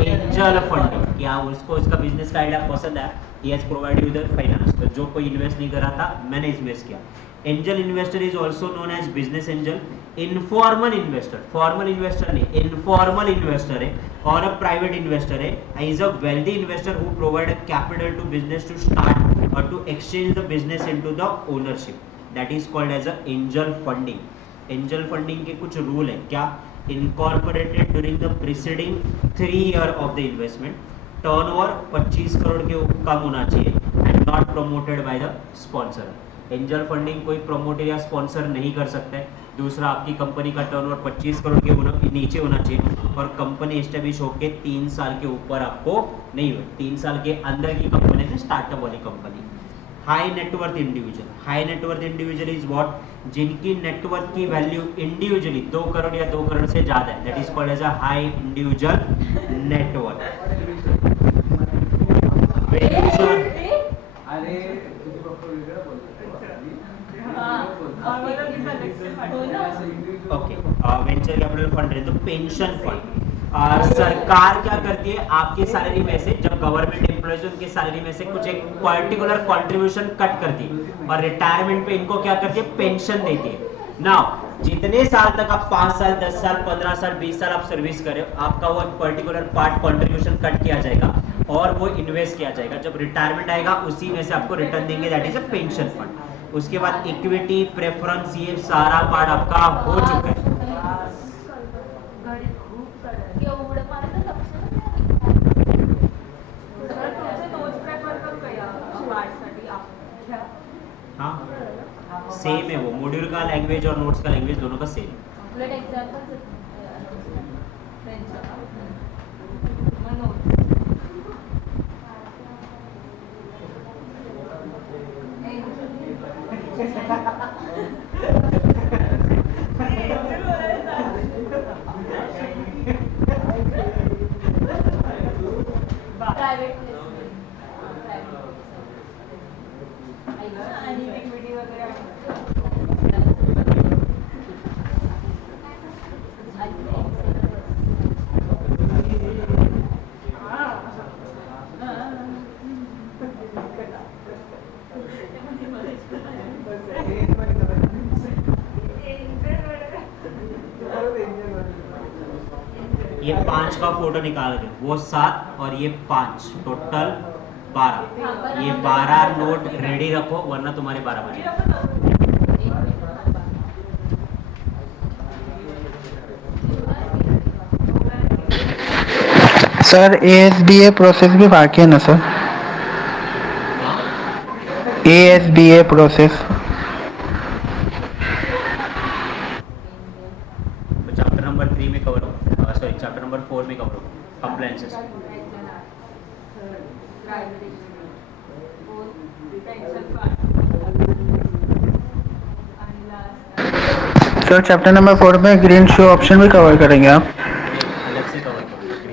angel funding. क्या उसको इसका बिजनेस का आइडिया पसंद आया, he has provided with the finance. तो जो कोई इन्वेस्ट नहीं कर रहा था, मैंने इन्वेस्ट किया। Angel investor is also known as business angel. Informal investor, formal investor नहीं, इनफॉर्मल इन्वेस्टर है और अ प्राइवेट इन्वेस्टर है, is a wealthy investor who provide capital to business to start और to exchange the business into the ownership, that is called as a angel funding. Angel funding के कुछ रूल है क्या, incorporated during the preceding 3 year of the investment, turnover 25 crore के कम होना चाहिए and not promoted by the sponsor. Angel funding कोई प्रमोटर या स्पॉन्सर नहीं कर सकता है। दूसरा, आपकी कंपनी का टर्नओवर 25 करोड़ के नीचे होना चाहिए और कंपनी एस्टेब्लिश होकर 3 साल के ऊपर आपको नहीं हुई, 3 साल के अंदर की कंपनी है स्टार्टअप वाली company. High net worth individual, high net worth individual is what, जिनकी नेटवर्थ की वैल्यू इंडिविजुअली 2 करोड़ या 2 करोड़ से ज्यादा है, that is called as a high individual net worth. अरे तुझे पप्पा वेगळं बोलतात. ओके, वेंचर कैपिटल फंड है तो पेंशन फंड। सरकार क्या करती है, आपकी सैलरी में से, जब गवर्नमेंट एम्प्लॉयज उनके सैलरी में से कुछ एक पर्टिकुलर कंट्रीब्यूशन कट करती है और रिटायरमेंट पे इनको क्या करती है, पेंशन देती है। नाउ जितने साल तक आप 5 साल 10 साल 15 साल 20 साल आप सर्विस करें, आपका वो पर्टिकुलर पार्ट कंट्रीब्यूशन कट किया जाएगा और वो इन्वेस्ट किया जाएगा। जब रिटायरमेंट आएगा उसी में से आपको रिटर्न देंगे, that is a pension fund. उसके बाद इक्विटी, प्रेफरेंस, ये सारा पार्ट आपका हो चुका है। एवढं मला तर लक्ष नाही. हाँ सेम है, वो मॉड्यूल का लैंग्वेज और नोट्स का लैंग्वेज दोनों का सेम। उलट एक्झाम्पल प्रायव्हेट आणि इक्विटी वगैरे ये 5 का फोटो निकाल दो, वो 7 और ये 5, टोटल 12। ये 12 नोट रेडी रखो वरना तुम्हारे 12 बजे। सर ASBA प्रोसेस भी बाकी है ना sir, ASBA process. Chapter number 3 में कवर हो, सॉरी चैप्टर नंबर 4 में कवर हो, कंप्लायंसेस। सर चैप्टर नंबर 4 में ग्रीन शो ऑप्शन भी कवर करेंगे आप? अलग से कवर करूंगा,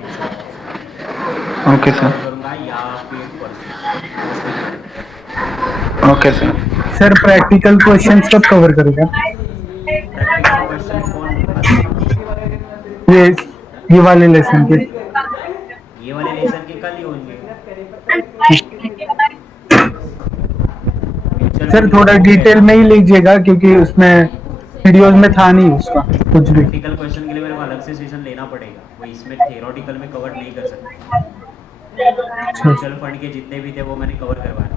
ओके सर, करूंगा या फिर okay sir. Sir practical questions कब कवर करेगा? प्रैक्टिकल क्वेश्चन कौन ये वाले लेसन के ये वाले लेसन के कल ही होंगे। सर थोड़ा डिटेल में ही लीजिएगा क्योंकि उसमें वीडियोस में था नहीं उसका कुछ भी। प्रैक्टिकल क्वेश्चन के लिए मेरे को अलग से सेशन लेना पड़ेगा, वो इसमें थियोरेटिकल में कवर नहीं कर सकते। म्यूचुअल फंड के जितने भी थे वो मैंने कवर करवाए।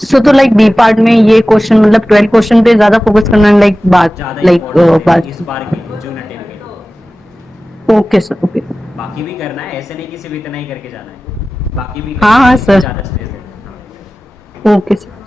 सो तो लाइक बी पार्ट में ये क्वेश्चन मतलब 12 क्वेश्चन पे ज्यादा फोकस करना है लाइक बात ज़्यादा लाइक इम्पोर्टेंट है बात। इस बार के लिए, जून अटेम्प्ट के लिए। Okay sir okay. बाकी भी करना है, ऐसे नहीं कि सिर्फ इतना ही करके जाना है, बाकी भी हाँ, हाँ, सर। ज़्यादा स्ट्रेस है। हाँ। Okay sir.